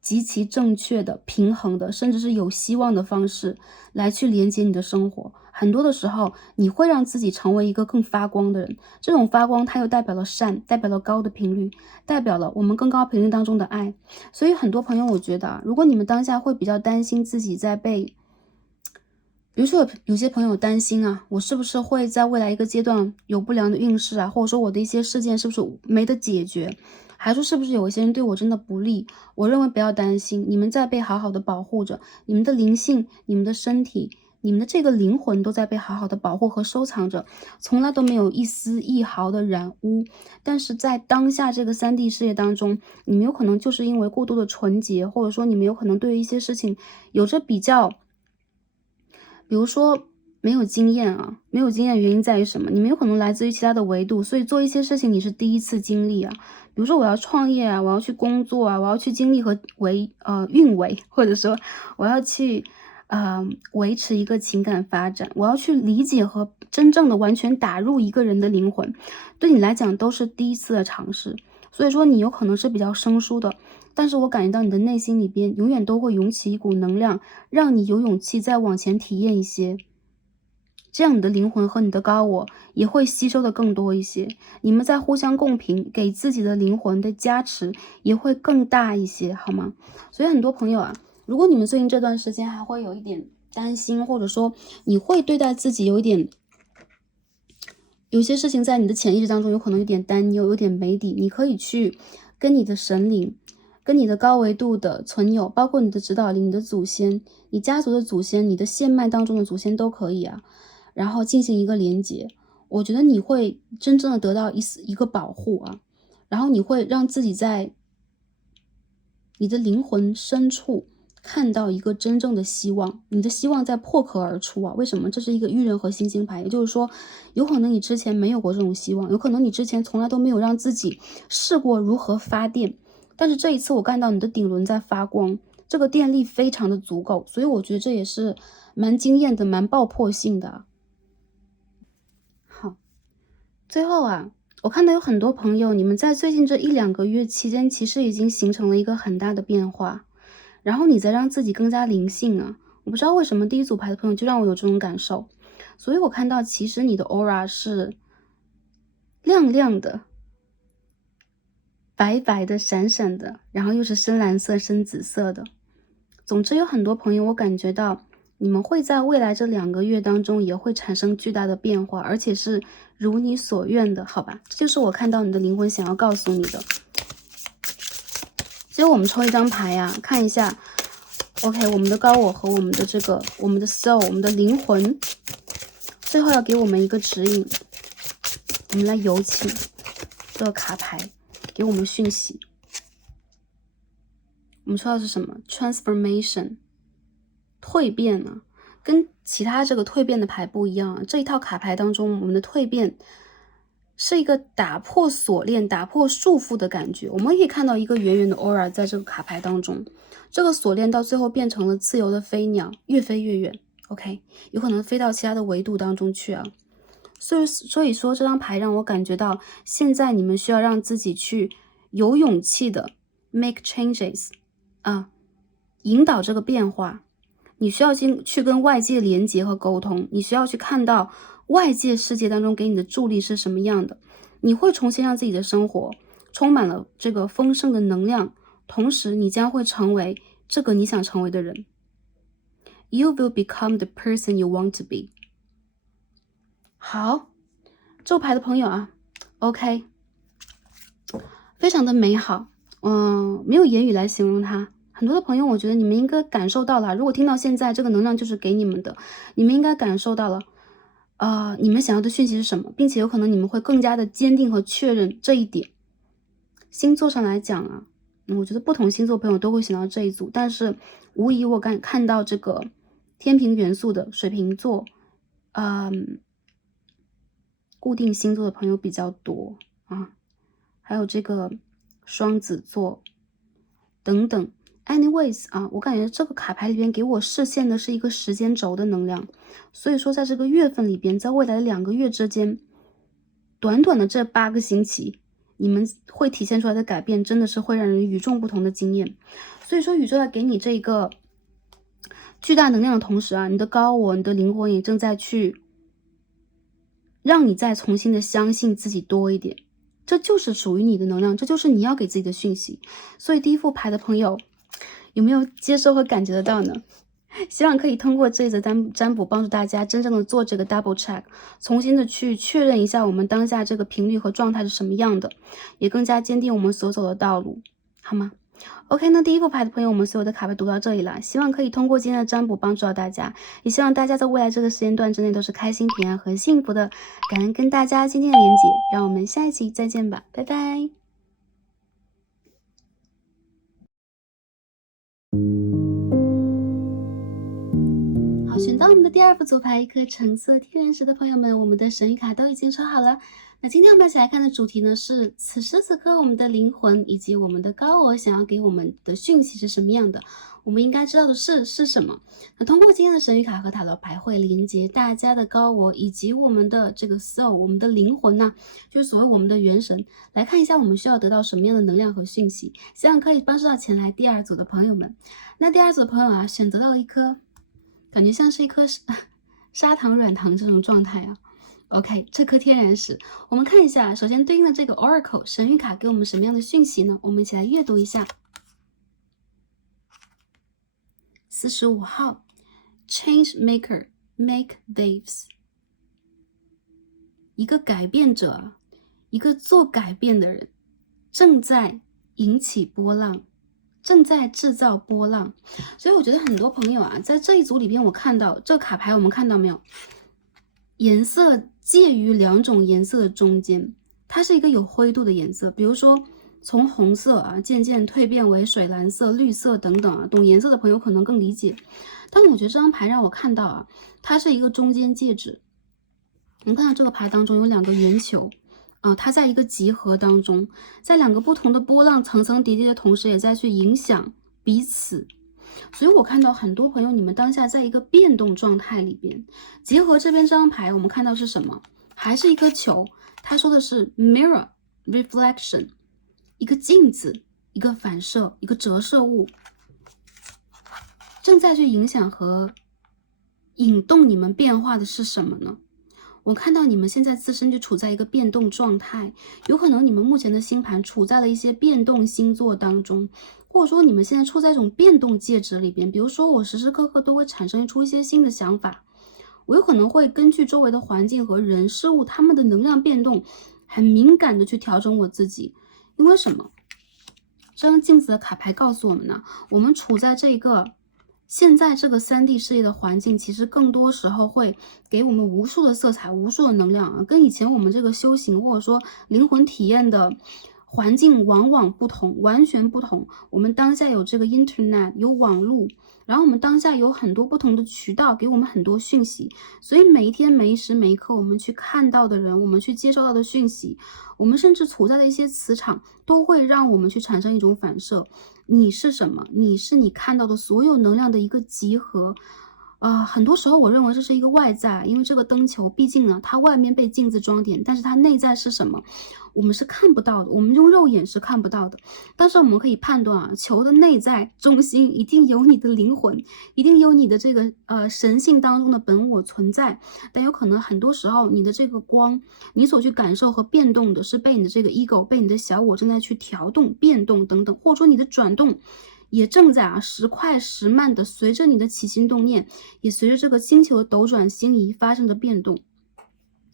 极其正确的、平衡的，甚至是有希望的方式来去连接你的生活。很多的时候你会让自己成为一个更发光的人，这种发光它又代表了善，代表了高的频率，代表了我们更高频率当中的爱。所以很多朋友我觉得如果你们当下会比较担心自己在被比如说有些朋友担心我是不是会在未来一个阶段有不良的运势或者说我的一些事件是不是没得解决，还说是不是有一些人对我真的不利。我认为不要担心，你们在被好好的保护着，你们的灵性、你们的身体、你们的这个灵魂都在被好好的保护和收藏着，从来都没有一丝一毫的染污。但是在当下这个3D 世界当中，你们有可能就是因为过度的纯洁，或者说你们有可能对于一些事情有着比较比如说没有经验啊，没有经验原因在于什么？你们有可能来自于其他的维度，所以做一些事情你是第一次经历啊。比如说我要创业啊，我要去工作啊，我要去经历和运维，或者说我要去维持一个情感发展，我要去理解和真正的完全打入一个人的灵魂，对你来讲都是第一次的尝试。所以说你有可能是比较生疏的，但是我感觉到你的内心里边永远都会涌起一股能量，让你有勇气再往前体验一些。这样你的灵魂和你的高我也会吸收的更多一些，你们在互相共频，给自己的灵魂的加持也会更大一些，好吗？所以很多朋友啊，如果你们最近这段时间还会有一点担心，或者说你会对待自己有些事情在你的潜意识当中有可能有点担忧，有点没底，你可以去跟你的神灵，跟你的高维度的存有，包括你的指导灵、你的祖先、你家族的祖先、你的线脉当中的祖先都可以啊，然后进行一个连接。我觉得你会真正的得到一个保护啊，然后你会让自己在你的灵魂深处看到一个真正的希望，你的希望在破壳而出啊！为什么？这是一个愚人和星星牌，也就是说，有可能你之前没有过这种希望，有可能你之前从来都没有让自己试过如何发电，但是这一次我看到你的顶轮在发光，这个电力非常的足够，所以我觉得这也是蛮惊艳的，蛮爆破性的啊。好，最后啊，我看到有很多朋友，你们在最近这1-2个月期间，其实已经形成了一个很大的变化。然后你再让自己更加灵性啊！我不知道为什么第一组牌的朋友就让我有这种感受，所以我看到其实你的 aura 是亮亮的、白白的、闪闪的，然后又是深蓝色、深紫色的。总之有很多朋友，我感觉到你们会在未来这2个月当中也会产生巨大的变化，而且是如你所愿的，好吧？这就是我看到你的灵魂想要告诉你的。所以我们抽一张牌呀，看一下 OK， 我们的高我和我们的我们的 soul， 我们的灵魂，最后要给我们一个指引。我们来有请这个卡牌给我们讯息。我们说的是什么 ？Transformation， 蜕变啊，跟其他这个蜕变的牌不一样啊。这一套卡牌当中，我们的蜕变是一个打破锁链、打破束缚的感觉。我们可以看到一个圆圆的 aura 在这个卡牌当中，这个锁链到最后变成了自由的飞鸟，越飞越远。OK， 有可能飞到其他的维度当中去啊。所以说这张牌让我感觉到，现在你们需要让自己去有勇气的 make changes 啊，引导这个变化。你需要去跟外界连接和沟通，你需要去看到外界世界当中给你的助力是什么样的。你会重新让自己的生活充满了这个丰盛的能量，同时你将会成为这个你想成为的人。You will become the person you want to be。好，这牌的朋友啊 ，OK， 非常的美好，没有言语来形容它。很多的朋友，我觉得你们应该感受到了，如果听到现在这个能量就是给你们的，你们应该感受到了，你们想要的讯息是什么，并且有可能你们会更加的坚定和确认这一点。星座上来讲啊，我觉得不同星座朋友都会想到这一组，但是无疑我看到这个天平元素的水瓶座，固定星座的朋友比较多啊，还有这个双子座等等。anyways 啊，我感觉这个卡牌里边给我示现的是一个时间轴的能量，所以说在这个月份里边，在未来的2个月之间，短短的这8个星期，你们会体现出来的改变真的是会让人与众不同的惊艳。所以说宇宙在给你这个巨大能量的同时啊，你的高我、你的灵魂也正在去让你再重新的相信自己多一点，这就是属于你的能量，这就是你要给自己的讯息。所以第一副牌的朋友有没有接受和感觉得到呢？希望可以通过这一则占卜帮助大家真正的做这个 double check， 重新的去确认一下我们当下这个频率和状态是什么样的，也更加坚定我们所走的道路，好吗？OK， 那第一副牌的朋友，我们所有的卡牌读到这里了，希望可以通过今天的占卜帮助到大家，也希望大家在未来这个时间段之内都是开心、平安和幸福的。感恩跟大家今天的连接，让我们下一期再见吧，拜拜。好，选到我们的第2副组牌，一颗橙色天然石的朋友们，我们的神谕卡都已经抽好了。那今天我们一起来看的主题呢是此时此刻我们的灵魂以及我们的高我想要给我们的讯息是什么样的，我们应该知道的是什么。那通过今天的神谕卡和塔罗牌会连接大家的高我以及我们的这个 soul， 我们的灵魂呢，就是所谓我们的元神，来看一下我们需要得到什么样的能量和讯息，希望可以帮助到前来第2组的朋友们。那第2组的朋友啊，选择到了一颗感觉像是一颗砂糖软糖这种状态啊。OK， 这颗天然石，我们看一下，首先对应的这个 Oracle 神谕卡给我们什么样的讯息呢？我们一起来阅读一下。45号 Change Maker Make Waves， 一个改变者，一个做改变的人，正在引起波浪，正在制造波浪。所以我觉得很多朋友啊，在这一组里边，我看到这个卡牌，我们看到没有？颜色介于2种颜色的中间，它是一个有灰度的颜色，比如说从红色啊渐渐蜕变为水蓝色、绿色等等啊，懂颜色的朋友可能更理解。但我觉得这张牌让我看到啊，它是一个中间介质。我们看到这个牌当中有2个圆球它在一个集合当中，在2个不同的波浪层层叠叠的同时，也在去影响彼此。所以我看到很多朋友，你们当下在一个变动状态里边。结合这边这张牌，我们看到是什么？还是一颗球，它说的是 mirror reflection， 一个镜子，一个反射，一个折射物，正在去影响和引动你们变化的是什么呢？我看到你们现在自身就处在一个变动状态，有可能你们目前的星盘处在了一些变动星座当中，或者说你们现在处在一种变动介质里边。比如说我时时刻刻都会产生出一些新的想法，我有可能会根据周围的环境和人事物他们的能量变动，很敏感的去调整我自己。因为什么？这张镜子的卡牌告诉我们呢，我们处在这个现在这个3D 世界的环境，其实更多时候会给我们无数的色彩、无数的能量啊，跟以前我们这个修行或者说灵魂体验的环境往往不同，完全不同。我们当下有这个 Internet， 有网络，然后我们当下有很多不同的渠道给我们很多讯息，所以每一天每一时每一刻我们去看到的人，我们去接收到的讯息，我们甚至处在的一些磁场，都会让我们去产生一种反射。你是什么？你是你看到的所有能量的一个集合。很多时候我认为这是一个外在，因为这个灯球毕竟呢，它外面被镜子装点，但是它内在是什么，我们是看不到的，我们用肉眼是看不到的。但是我们可以判断啊，球的内在中心一定有你的灵魂，一定有你的这个神性当中的本我存在。但有可能很多时候你的这个光，你所去感受和变动的是被你的这个 ego， 被你的小我正在去调动、变动等等，或者说你的转动也正在时快时慢的随着你的起心动念，也随着这个星球的斗转星移发生的变动。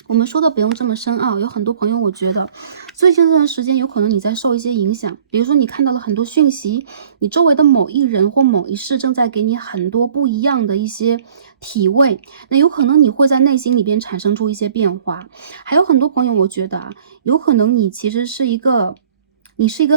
我们说的不用这么深奥，有很多朋友我觉得最近这段时间有可能你在受一些影响，比如说你看到了很多讯息，你周围的某一人或某一事正在给你很多不一样的一些体味，那有可能你会在内心里边产生出一些变化。还有很多朋友我觉得有可能你其实是一个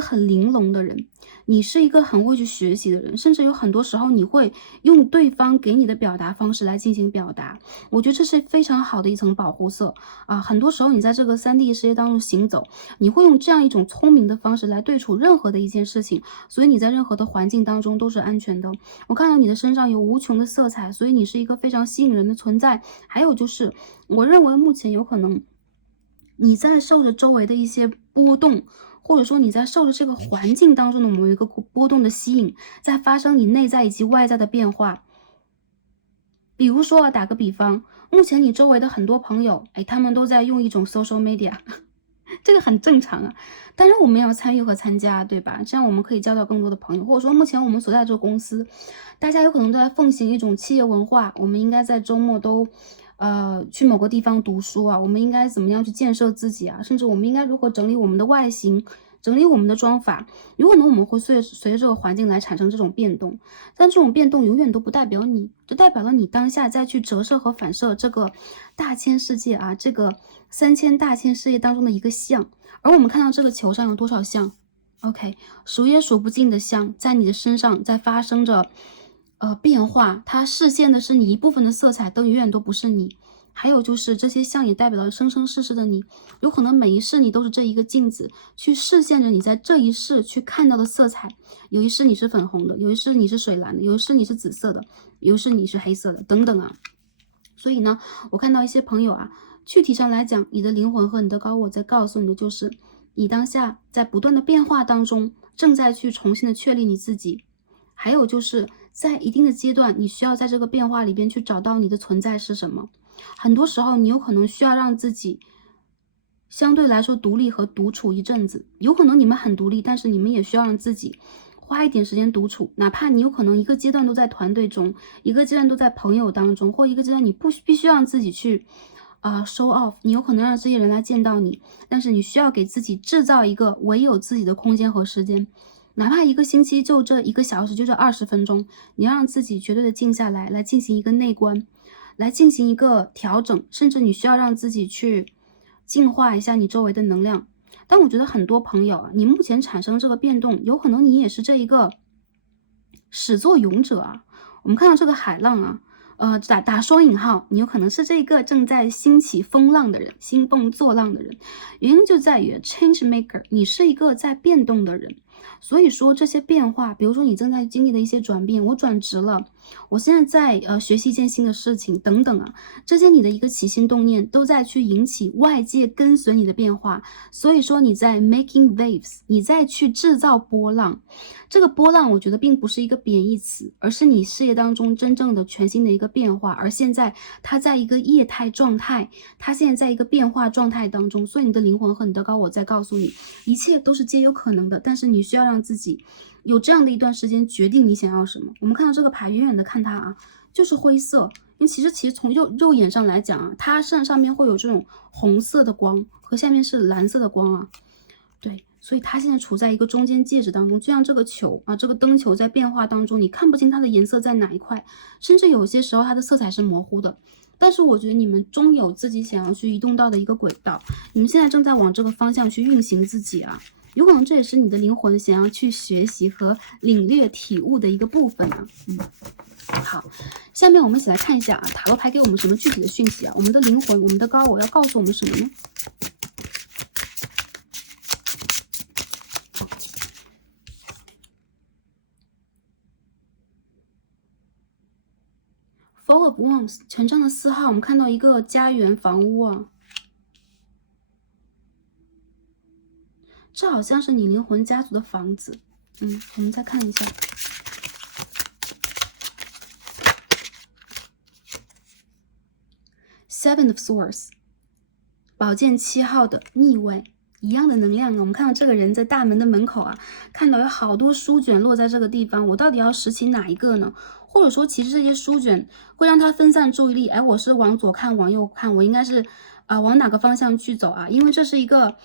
很玲珑的人，你是一个很会去学习的人，甚至有很多时候你会用对方给你的表达方式来进行表达。我觉得这是非常好的一层保护色很多时候你在这个3D 世界当中行走，你会用这样一种聪明的方式来对处任何的一件事情，所以你在任何的环境当中都是安全的。我看到你的身上有无穷的色彩，所以你是一个非常吸引人的存在。还有就是我认为目前有可能你在受着周围的一些波动，或者说你在受着这个环境当中的某一个波动的吸引，在发生你内在以及外在的变化。比如说打个比方，目前你周围的很多朋友他们都在用一种 social media 这个很正常啊，当然我们要参与和参加，对吧？这样我们可以交到更多的朋友。或者说目前我们所在这个公司，大家有可能都在奉行一种企业文化，我们应该在周末都去某个地方读书我们应该怎么样去建设自己甚至我们应该如何整理我们的外形，整理我们的妆法。有可能我们会随着这个环境来产生这种变动，但这种变动永远都不代表你，就代表了你当下再去折射和反射这个大千世界这个3000大千世界当中的一个像。而我们看到这个球上有多少像 OK， 数也数不尽的像在你的身上在发生着变化，它视线的是你一部分的色彩，都永远都不是你。还有就是这些像也代表了生生世世的你，有可能每一世你都是这一个镜子，去视线着你在这一世去看到的色彩。有一世你是粉红的，有一世你是水蓝的，有一世你是紫色的，有一世你是黑色的，等等啊。所以呢，我看到一些朋友啊，具体上来讲，你的灵魂和你的高我在告诉你的就是，你当下在不断的变化当中，正在去重新的确立你自己。还有就是在一定的阶段，你需要在这个变化里边去找到你的存在是什么。很多时候，你有可能需要让自己相对来说独立和独处一阵子。有可能你们很独立，但是你们也需要让自己花一点时间独处。哪怕你有可能一个阶段都在团队中，一个阶段都在朋友当中，或一个阶段你必须让自己去show off，你有可能让这些人来见到你，但是你需要给自己制造一个唯有自己的空间和时间。哪怕一个星期就这1个小时，就这20分钟，你要让自己绝对的静下来，来进行一个内观，来进行一个调整，甚至你需要让自己去净化一下你周围的能量。但我觉得很多朋友啊，你目前产生这个变动，有可能你也是这一个始作俑者啊。我们看到这个海浪啊，打双引号，你有可能是这个正在兴起风浪的人，兴风作浪的人。原因就在于 change maker， 你是一个在变动的人。所以说这些变化，比如说你正在经历的一些转变，我转职了，我现在在学习一件新的事情等等啊，这些你的一个起心动念都在去引起外界跟随你的变化。所以说你在 making waves， 你在去制造波浪。这个波浪我觉得并不是一个贬义词，而是你事业当中真正的全新的一个变化。而现在它在一个液态状态，它现在在一个变化状态当中，所以你的灵魂和你的高我在告诉你，一切都是皆有可能的，但是你需要让自己有这样的一段时间决定你想要什么。我们看到这个牌，远远的看它啊，就是灰色。因为其实从肉眼上来讲啊，它上面会有这种红色的光，和下面是蓝色的光啊。对，所以它现在处在一个中间介质当中，就像这个球啊，这个灯球在变化当中，你看不清它的颜色在哪一块，甚至有些时候它的色彩是模糊的。但是我觉得你们终有自己想要去移动到的一个轨道，你们现在正在往这个方向去运行自己啊。有可能这也是你的灵魂想要去学习和领略体悟的一个部分啊。好，下面我们一起来看一下啊，塔罗牌给我们什么具体的讯息啊？我们的灵魂，我们的高我要告诉我们什么呢？Four of Wands， 权杖的4号，我们看到一个家园房屋啊，这好像是你灵魂家族的房子。我们再看一下。Seven of Swords， 宝剑7号的逆位，一样的能量。我们看到这个人在大门的门口啊，看到有好多书卷落在这个地方，我到底要拾起哪一个呢？或者说其实这些书卷会让他分散注意力，我是往左看往右看，我应该是往哪个方向去走啊？因为这是一个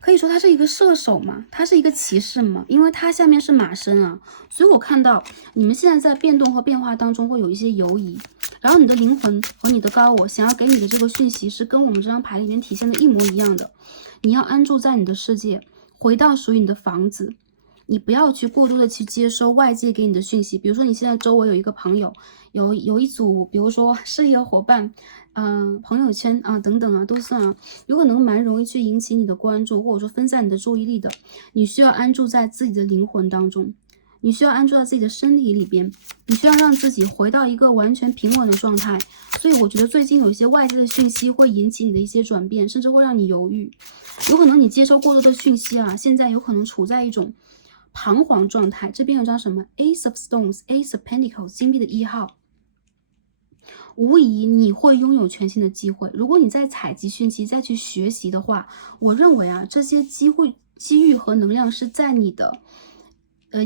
可以说他是一个射手嘛，他是一个骑士嘛，因为他下面是马身啊，所以我看到你们现在在变动和变化当中会有一些犹疑，然后你的灵魂和你的高我想要给你的这个讯息是跟我们这张牌里面体现的一模一样的，你要安住在你的世界，回到属于你的房子，你不要去过度的去接收外界给你的讯息。比如说你现在周围有一个朋友，有一组，比如说事业伙伴，朋友圈啊等等啊都算啊，有可能蛮容易去引起你的关注，或者说分散你的注意力的。你需要安住在自己的灵魂当中，你需要安住在自己的身体里边，你需要让自己回到一个完全平稳的状态。所以我觉得最近有一些外界的讯息会引起你的一些转变，甚至会让你犹豫。有可能你接收过多的讯息啊，现在有可能处在一种彷徨状态。这边有张什么 Ace of Stones， Ace of Pentacles， 金币的1号。无疑你会拥有全新的机会。如果你在采集讯息再去学习的话，我认为啊，这些机遇和能量是在你的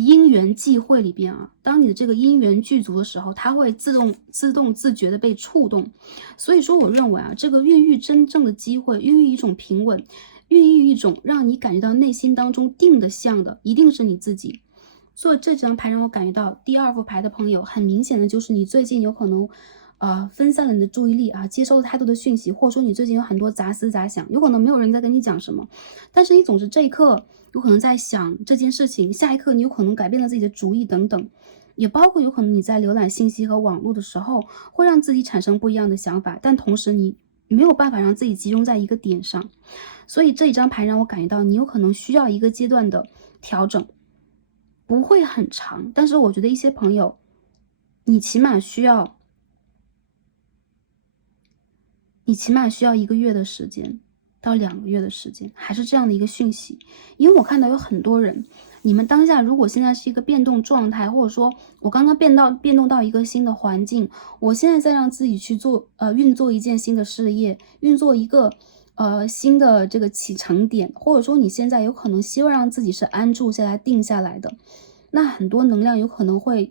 因缘际会里边啊。当你的这个因缘具足的时候，它会自动自觉的被触动。所以说我认为啊，这个孕育真正的机会，孕育一种平稳，孕育一种让你感觉到内心当中定的向的，一定是你自己。所以这张牌让我感觉到，第2副牌的朋友很明显的就是你最近有可能分散了你的注意力啊，接收了太多的讯息，或者说你最近有很多杂思杂想，有可能没有人在跟你讲什么，但是你总是这一刻有可能在想这件事情，下一刻你有可能改变了自己的主意等等。也包括有可能你在浏览信息和网络的时候，会让自己产生不一样的想法，但同时你没有办法让自己集中在一个点上。所以这一张牌让我感觉到你有可能需要一个阶段的调整，不会很长，但是我觉得一些朋友，你起码需要1个月的时间到2个月的时间，还是这样的一个讯息。因为我看到有很多人，你们当下如果现在是一个变动状态，或者说我刚刚变动到一个新的环境，我现在在让自己去运作一件新的事业，运作一个新的这个启程点，或者说你现在有可能希望让自己是安住下来、定下来的，那很多能量有可能会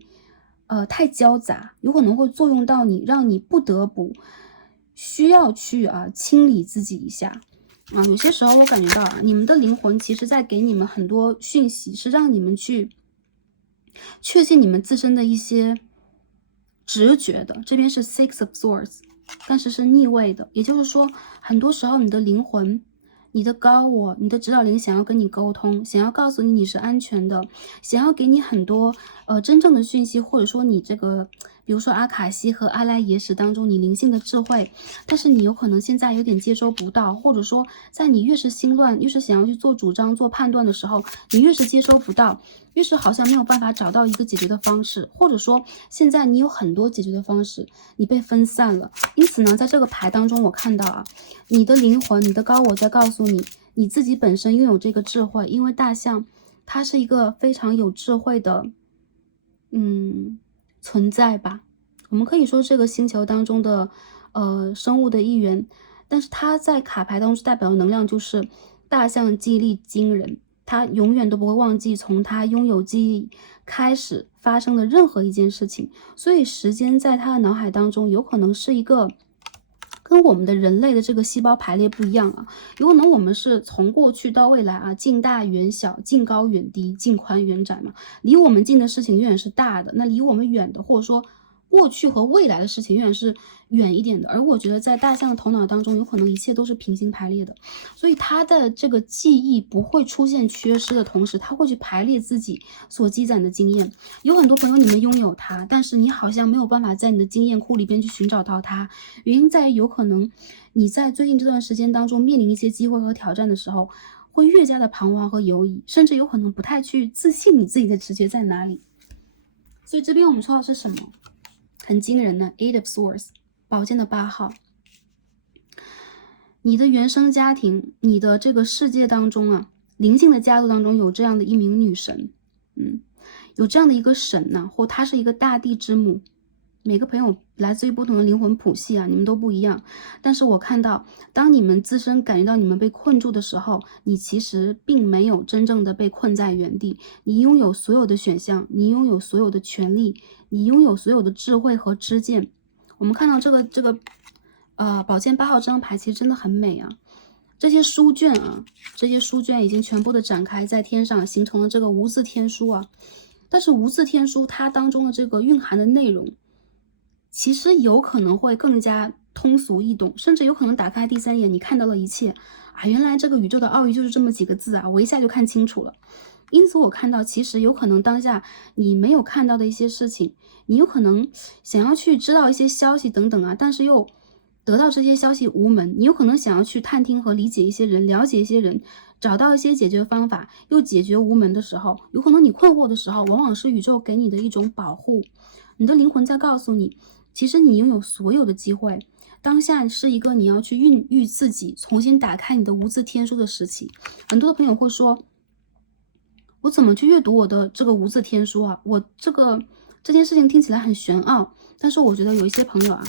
太交杂，有可能会作用到你，让你不得不需要去清理自己一下。有些时候我感觉到你们的灵魂其实在给你们很多讯息，是让你们去确信你们自身的一些直觉的。这边是 Six of Swords， 但是是逆位的，也就是说，很多时候你的灵魂、你的高我、你的指导灵想要跟你沟通，想要告诉你你是安全的，想要给你很多真正的讯息，或者说你这个，比如说阿卡西和阿赖耶识当中你灵性的智慧，但是你有可能现在有点接收不到，或者说在你越是心乱，越是想要去做主张、做判断的时候，你越是接收不到，越是好像没有办法找到一个解决的方式，或者说现在你有很多解决的方式，你被分散了。因此呢，在这个牌当中，我看到你的灵魂、你的高我在告诉你，你自己本身拥有这个智慧，因为大象它是一个非常有智慧的存在吧。我们可以说这个星球当中的生物的一员，但是它在卡牌当中代表的能量就是大象记忆力惊人，它永远都不会忘记从它拥有记忆开始发生的任何一件事情，所以时间在它的脑海当中有可能是一个跟我们的人类的这个细胞排列不一样有可能我们是从过去到未来近大远小，近高远低，近宽远窄嘛。离我们近的事情永远是大的，那离我们远的，或者说过去和未来的事情永远是远一点的。而我觉得在大象的头脑当中，有可能一切都是平行排列的，所以它的这个记忆不会出现缺失的同时，它会去排列自己所积攒的经验。有很多朋友你们拥有它，但是你好像没有办法在你的经验库里边去寻找到它，原因在于有可能你在最近这段时间当中面临一些机会和挑战的时候，会越加的彷徨和犹疑，甚至有可能不太去自信你自己的直觉在哪里。所以这边我们说的是什么？很惊人的 Eight of Swords， 宝剑的8号。你的原生家庭，你的这个世界当中灵性的家族当中有这样的一名女神，有这样的一个神或她是一个大地之母。每个朋友来自于不同的灵魂谱系你们都不一样。但是我看到，当你们自身感觉到你们被困住的时候，你其实并没有真正的被困在原地。你拥有所有的选项，你拥有所有的权利，你拥有所有的智慧和知见。我们看到这个宝剑8号这张牌其实真的很美这些书卷已经全部的展开在天上，形成了这个无字天书但是无字天书它当中的这个蕴含的内容，其实有可能会更加通俗易懂，甚至有可能打开第三眼，你看到了一切原来这个宇宙的奥义就是这么几个字我一下就看清楚了。因此我看到，其实有可能当下你没有看到的一些事情，你有可能想要去知道一些消息等等但是又得到这些消息无门。你有可能想要去探听和理解一些人，了解一些人，找到一些解决方法，又解决无门的时候，有可能你困惑的时候，往往是宇宙给你的一种保护。你的灵魂在告诉你，其实你拥有所有的机会，当下是一个你要去孕育自己，重新打开你的无字天书的时期。很多的朋友会说，我怎么去阅读我的这个无字天书我这件事情听起来很玄奥，但是我觉得有一些朋友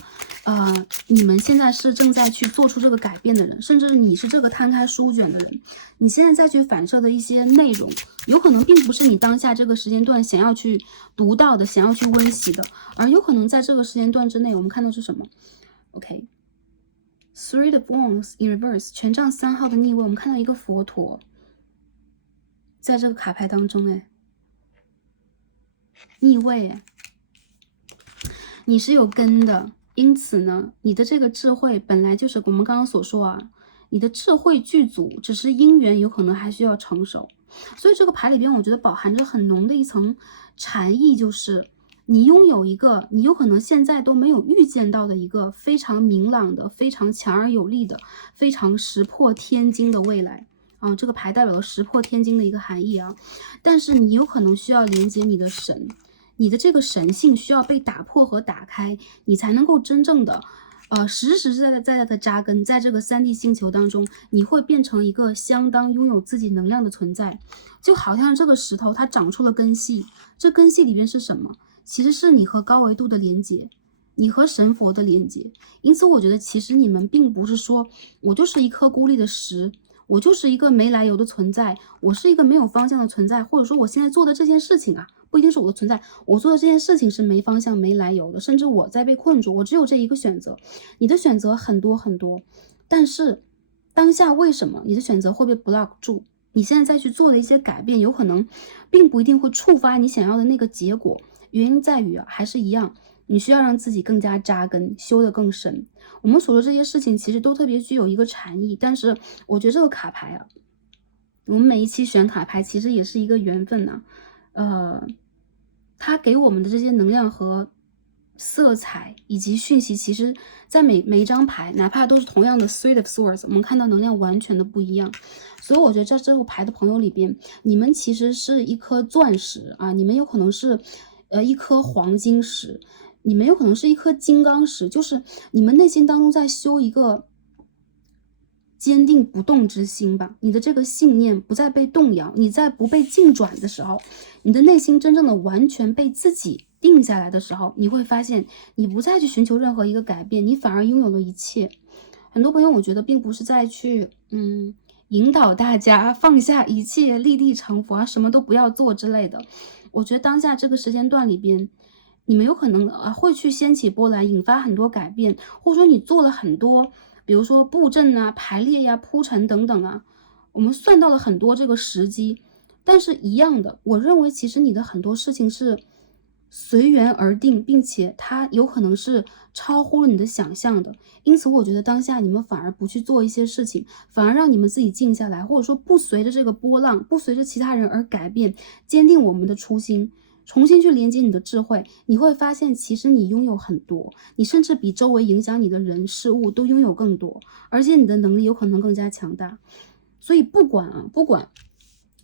你们现在是正在去做出这个改变的人，甚至你是这个摊开书卷的人，你现在再去反射的一些内容，有可能并不是你当下这个时间段想要去读到的，想要去温习的，而有可能在这个时间段之内，我们看到是什么 ？OK，Three of Wands in reverse， 权杖3号的逆位，我们看到一个佛陀。在这个卡牌当中逆位你是有根的，因此呢，你的这个智慧本来就是我们刚刚所说啊，你的智慧具足，只是因缘有可能还需要成熟。所以这个牌里边，我觉得饱含着很浓的一层禅意，就是你拥有一个你有可能现在都没有预见到的一个非常明朗的、非常强而有力的、非常石破天惊的未来。啊，这个牌代表了石破天惊的一个含义啊，但是你有可能需要连接你的神，你的这个神性需要被打破和打开，你才能够真正的，实实在在的扎根在这个3D 星球当中，你会变成一个相当拥有自己能量的存在。就好像这个石头它长出了根系，这根系里边是什么？其实是你和高维度的连接，你和神佛的连接。因此我觉得其实你们并不是说我就是一颗孤立的石，我就是一个没来由的存在，我是一个没有方向的存在，或者说我现在做的这件事情啊，不一定是我的存在，我做的这件事情是没方向、没来由的，甚至我在被困住，我只有这一个选择。你的选择很多很多，但是当下为什么你的选择会被 block 住？你现在再去做的一些改变，有可能并不一定会触发你想要的那个结果。原因在于啊，还是一样，你需要让自己更加扎根，修得更深。我们所说这些事情其实都特别具有一个禅意，但是我觉得这个卡牌啊，我们每一期选卡牌其实也是一个缘分呐、它给我们的这些能量和色彩以及讯息，其实在每一张牌，哪怕都是同样的 Three of Swords，我们看到能量完全的不一样。所以我觉得在这副牌的朋友里边，你们其实是一颗钻石啊，你们有可能是一颗黄金石，你们有可能是一颗金刚石，就是你们内心当中在修一个坚定不动之心吧，你的这个信念不再被动摇，你在不被境转的时候，你的内心真正的完全被自己定下来的时候，你会发现你不再去寻求任何一个改变，你反而拥有了一切。很多朋友我觉得并不是在去引导大家放下一切，立地成佛啊，什么都不要做之类的。我觉得当下这个时间段里边，你们有可能会去掀起波澜，引发很多改变，或者说你做了很多，比如说布阵啊、排列呀、铺陈等等啊，我们算到了很多这个时机。但是一样的，我认为其实你的很多事情是随缘而定，并且它有可能是超乎了你的想象的。因此我觉得当下你们反而不去做一些事情，反而让你们自己静下来，或者说不随着这个波浪，不随着其他人而改变，坚定我们的初心，重新去连接你的智慧，你会发现其实你拥有很多，你甚至比周围影响你的人事物都拥有更多，而且你的能力有可能更加强大。所以不管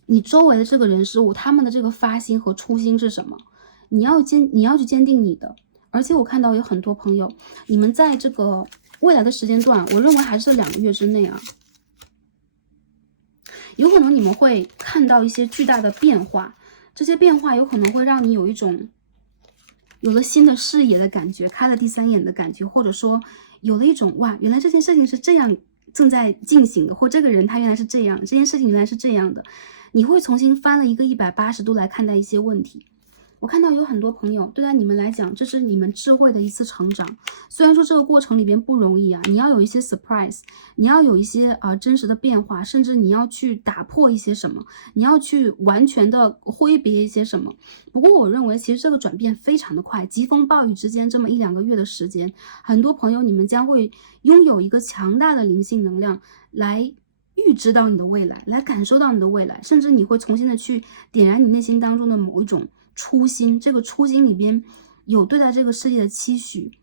你周围的这个人事物，他们的这个发心和初心是什么，你要去坚定你的。而且我看到有很多朋友，你们在这个未来的时间段，我认为还是2个月之内啊，有可能你们会看到一些巨大的变化，这些变化有可能会让你有一种有了新的视野的感觉，开了第3眼的感觉，或者说有了一种哇，原来这件事情是这样正在进行的，或这个人他原来是这样，这件事情原来是这样的，你会重新翻了一个180度来看待一些问题。我看到有很多朋友，对待你们来讲，这是你们智慧的一次成长。虽然说这个过程里边不容易啊，你要有一些 surprise， 你要有一些真实的变化，甚至你要去打破一些什么，你要去完全的挥别一些什么。不过我认为其实这个转变非常的快，疾风暴雨之间这么1-2个月的时间，很多朋友你们将会拥有一个强大的灵性能量来预知到你的未来，来感受到你的未来，甚至你会重新的去点燃你内心当中的某一种初心，这个初心里边有对待这个世界的期许，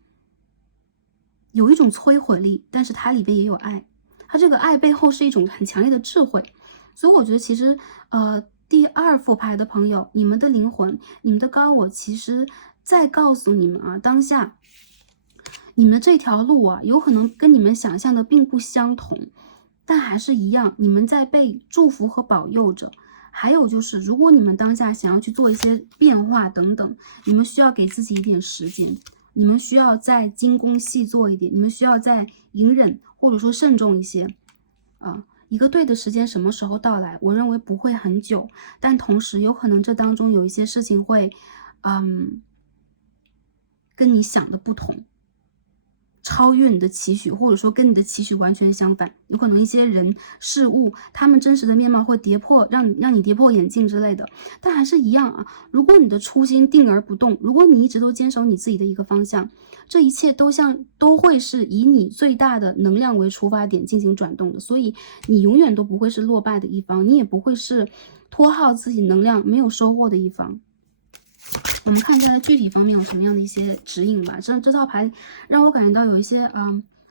有一种摧毁力，但是它里边也有爱，它这个爱背后是一种很强烈的智慧。所以我觉得其实第2副牌的朋友，你们的灵魂，你们的高我其实在告诉你们啊，当下你们这条路啊，有可能跟你们想象的并不相同，但还是一样，你们在被祝福和保佑着。还有就是，如果你们当下想要去做一些变化等等，你们需要给自己一点时间，你们需要再精工细作一点，你们需要再隐忍或者说慎重一些啊。一个对的时间什么时候到来，我认为不会很久，但同时有可能这当中有一些事情会跟你想的不同，超越你的期许，或者说跟你的期许完全相反。有可能一些人事物他们真实的面貌会让你跌破眼镜之类的。但还是一样啊，如果你的初心定而不动，如果你一直都坚守你自己的一个方向，这一切都会是以你最大的能量为出发点进行转动的。所以你永远都不会是落败的一方，你也不会是拖耗自己能量没有收获的一方。我们看在具体方面有什么样的一些指引吧。这套牌让我感觉到有一些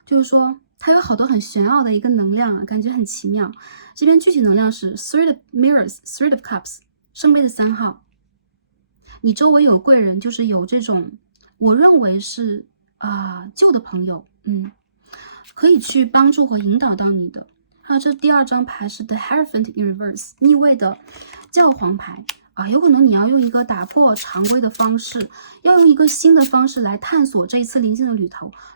就是说它有好多很玄奥的一个能量啊，感觉很奇妙。这边具体能量是 Three of Mirrors, Three of Cups， 圣杯的3号。你周围有贵人，就是有这种我认为是旧的朋友，可以去帮助和引导到你的。还有这第2张牌是 The Hierophant in Reverse， 逆位的教皇牌。有可能你要用一个打破常规的方式，要用一个新的方式来探索这一次灵性的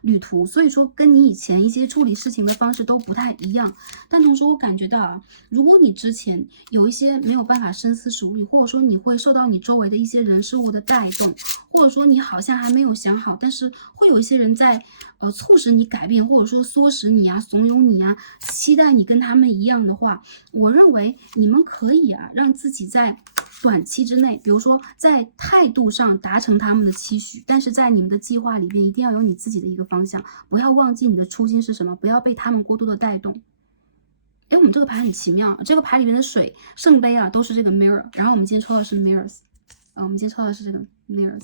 旅途，所以说跟你以前一些处理事情的方式都不太一样。但同时我感觉到如果你之前有一些没有办法深思熟虑，或者说你会受到你周围的一些人事物的带动，或者说你好像还没有想好，但是会有一些人在促使你改变，或者说唆使你怂恿你期待你跟他们一样的话，我认为你们可以让自己在短期之内，比如说在态度上达成他们的期许，但是在你们的计划里边一定要有你自己的一个方向，不要忘记你的初心是什么，不要被他们过度的带动。我们这个牌很奇妙，这个牌里面的水圣杯都是这个 mirror， 然后我们今天抽的是 mirrors， 我们今天抽的是这个 mirrors，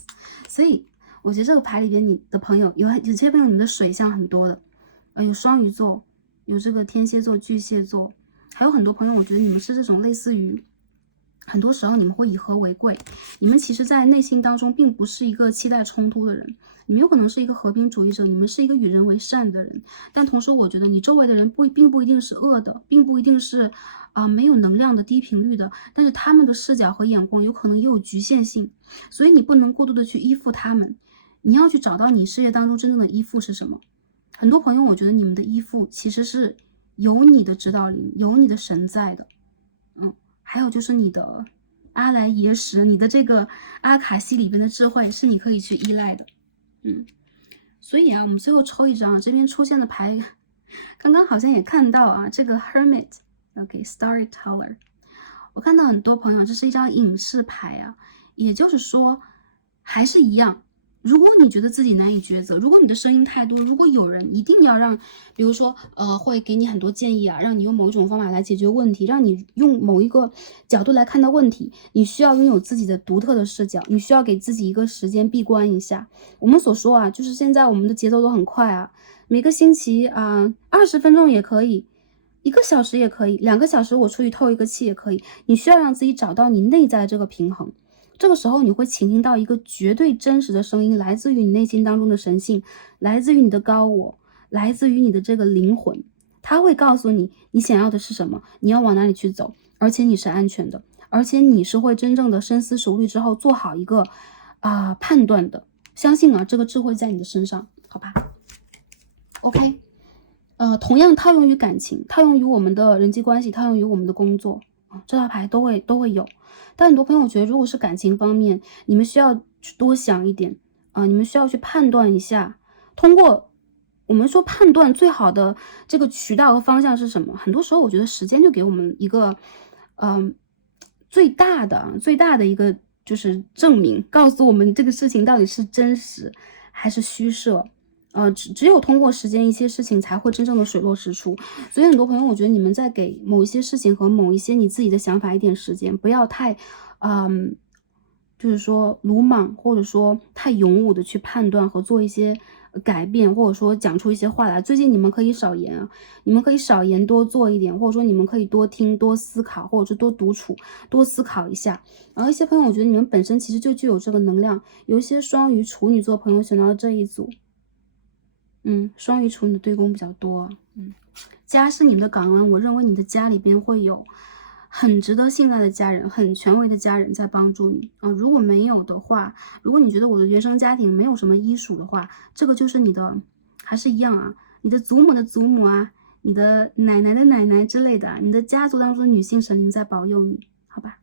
所以我觉得这个牌里边你的朋友有些朋友你们的水象很多的，有双鱼座，有这个天蝎座、巨蟹座，还有很多朋友我觉得你们是这种类似于很多时候你们会以和为贵，你们其实在内心当中并不是一个期待冲突的人，你们有可能是一个和平主义者，你们是一个与人为善的人，但同时我觉得你周围的人并不一定是恶的，并不一定是没有能量的低频率的，但是他们的视角和眼光有可能也有局限性，所以你不能过度的去依附他们，你要去找到你事业当中真正的依附是什么。很多朋友我觉得你们的依附其实是有你的指导灵，有你的神在的，还有就是你的阿莱耶识，你的这个阿卡西里边的智慧是你可以去依赖的。所以我们最后抽一张，这边出现的牌刚刚好像也看到这个 Hermit， Storyteller， 我看到很多朋友这是一张隐士牌也就是说还是一样，如果你觉得自己难以抉择，如果你的声音太多，如果有人一定要让，比如说会给你很多建议让你用某一种方法来解决问题，让你用某一个角度来看到问题，你需要拥有自己的独特的视角，你需要给自己一个时间闭关一下。我们所说就是现在我们的节奏都很快每个星期20分钟也可以，1个小时也可以，2个小时我出去透一个气也可以，你需要让自己找到你内在的这个平衡。这个时候你会倾听到一个绝对真实的声音，来自于你内心当中的神性，来自于你的高我，来自于你的这个灵魂，它会告诉你你想要的是什么，你要往哪里去走，而且你是安全的，而且你是会真正的深思熟虑之后做好一个判断的。相信这个智慧在你的身上，好吧 OK， 同样套用于感情，套用于我们的人际关系，套用于我们的工作这套牌都会有。但很多朋友觉得如果是感情方面，你们需要去多想一点你们需要去判断一下，通过我们说判断最好的这个渠道和方向是什么。很多时候我觉得时间就给我们一个最大的一个就是证明，告诉我们这个事情到底是真实还是虚设。只有通过时间，一些事情才会真正的水落石出。所以很多朋友，我觉得你们在给某一些事情和某一些你自己的想法一点时间，不要太，就是说鲁莽，或者说太勇武的去判断和做一些改变，或者说讲出一些话来。最近你们可以少言你们可以少言多做一点，或者说你们可以多听多思考，或者是多独处多思考一下。然后一些朋友，我觉得你们本身其实就具有这个能量。有一些双鱼处女座朋友选到这一组。双鱼处女的对宫比较多家是你们的港湾，我认为你的家里边会有很值得信赖的家人，很权威的家人在帮助你如果没有的话，如果你觉得我的原生家庭没有什么依属的话，这个就是你的，还是一样你的祖母的祖母你的奶奶的奶奶之类的你的家族当中的女性神灵在保佑你，好吧。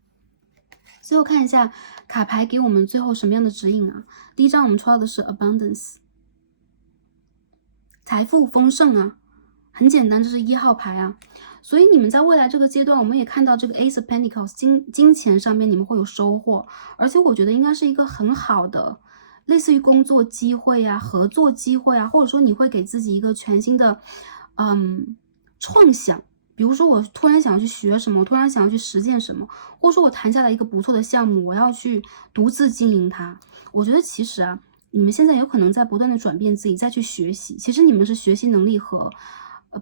最后看一下卡牌给我们最后什么样的指引第一张我们抽到的是 abundance，财富丰盛啊，很简单，这是1号牌啊。所以你们在未来这个阶段，我们也看到这个 Ace of Pentacles 金钱上面你们会有收获，而且我觉得应该是一个很好的，类似于工作机会啊、合作机会啊，或者说你会给自己一个全新的创想。比如说我突然想要去学什么，我突然想要去实践什么，或者说我谈下来一个不错的项目，我要去独自经营它。我觉得其实啊，你们现在有可能在不断的转变自己，再去学习。其实你们是学习能力和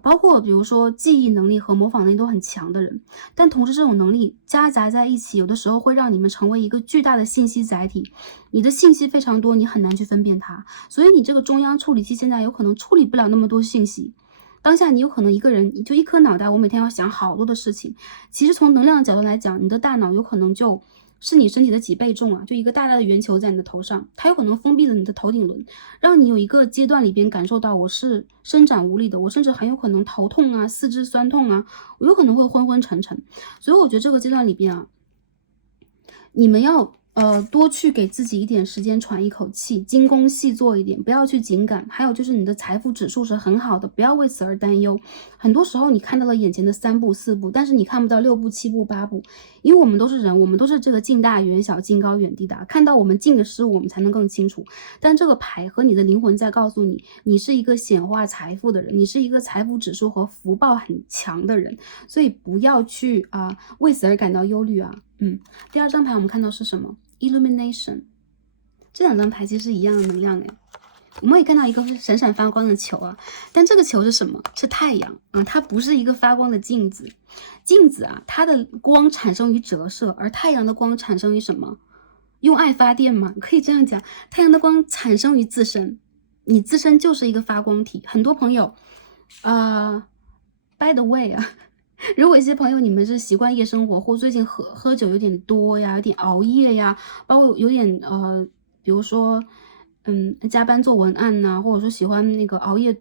包括比如说记忆能力和模仿能力都很强的人，但同时这种能力夹杂在一起，有的时候会让你们成为一个巨大的信息载体。你的信息非常多，你很难去分辨它，所以你这个中央处理器现在有可能处理不了那么多信息。当下你有可能一个人就一颗脑袋，我每天要想好多的事情。其实从能量的角度来讲，你的大脑有可能就是你身体的几倍重啊，就一个大大的圆球在你的头上，它有可能封闭了你的头顶轮，让你有一个阶段里边感受到我是伸展无力的，我甚至很有可能头痛啊、四肢酸痛啊，我有可能会昏昏沉沉。所以我觉得这个阶段里边啊，你们要多去给自己一点时间喘一口气，精工细作一点，不要去紧赶。还有就是你的财富指数是很好的，不要为此而担忧。很多时候你看到了眼前的3步4步，但是你看不到6步7步8步，因为我们都是人，我们都是这个近大远小、近高远低的，看到我们近的事物我们才能更清楚。但这个牌和你的灵魂在告诉你，你是一个显化财富的人，你是一个财富指数和福报很强的人，所以不要去为此而感到忧虑啊。第2张牌我们看到是什么？ Illumination。 这2张牌其实是一样的能量诶。我们也看到一个闪闪发光的球啊，但这个球是什么？是太阳它不是一个发光的镜子。镜子啊，它的光产生于折射，而太阳的光产生于什么？用爱发电吗？可以这样讲，太阳的光产生于自身，你自身就是一个发光体。很多朋友by the way 啊，如果一些朋友你们是习惯夜生活，或最近喝酒有点多呀，有点熬夜呀，包括有点比如说加班做文案呐，或者说喜欢那个熬夜，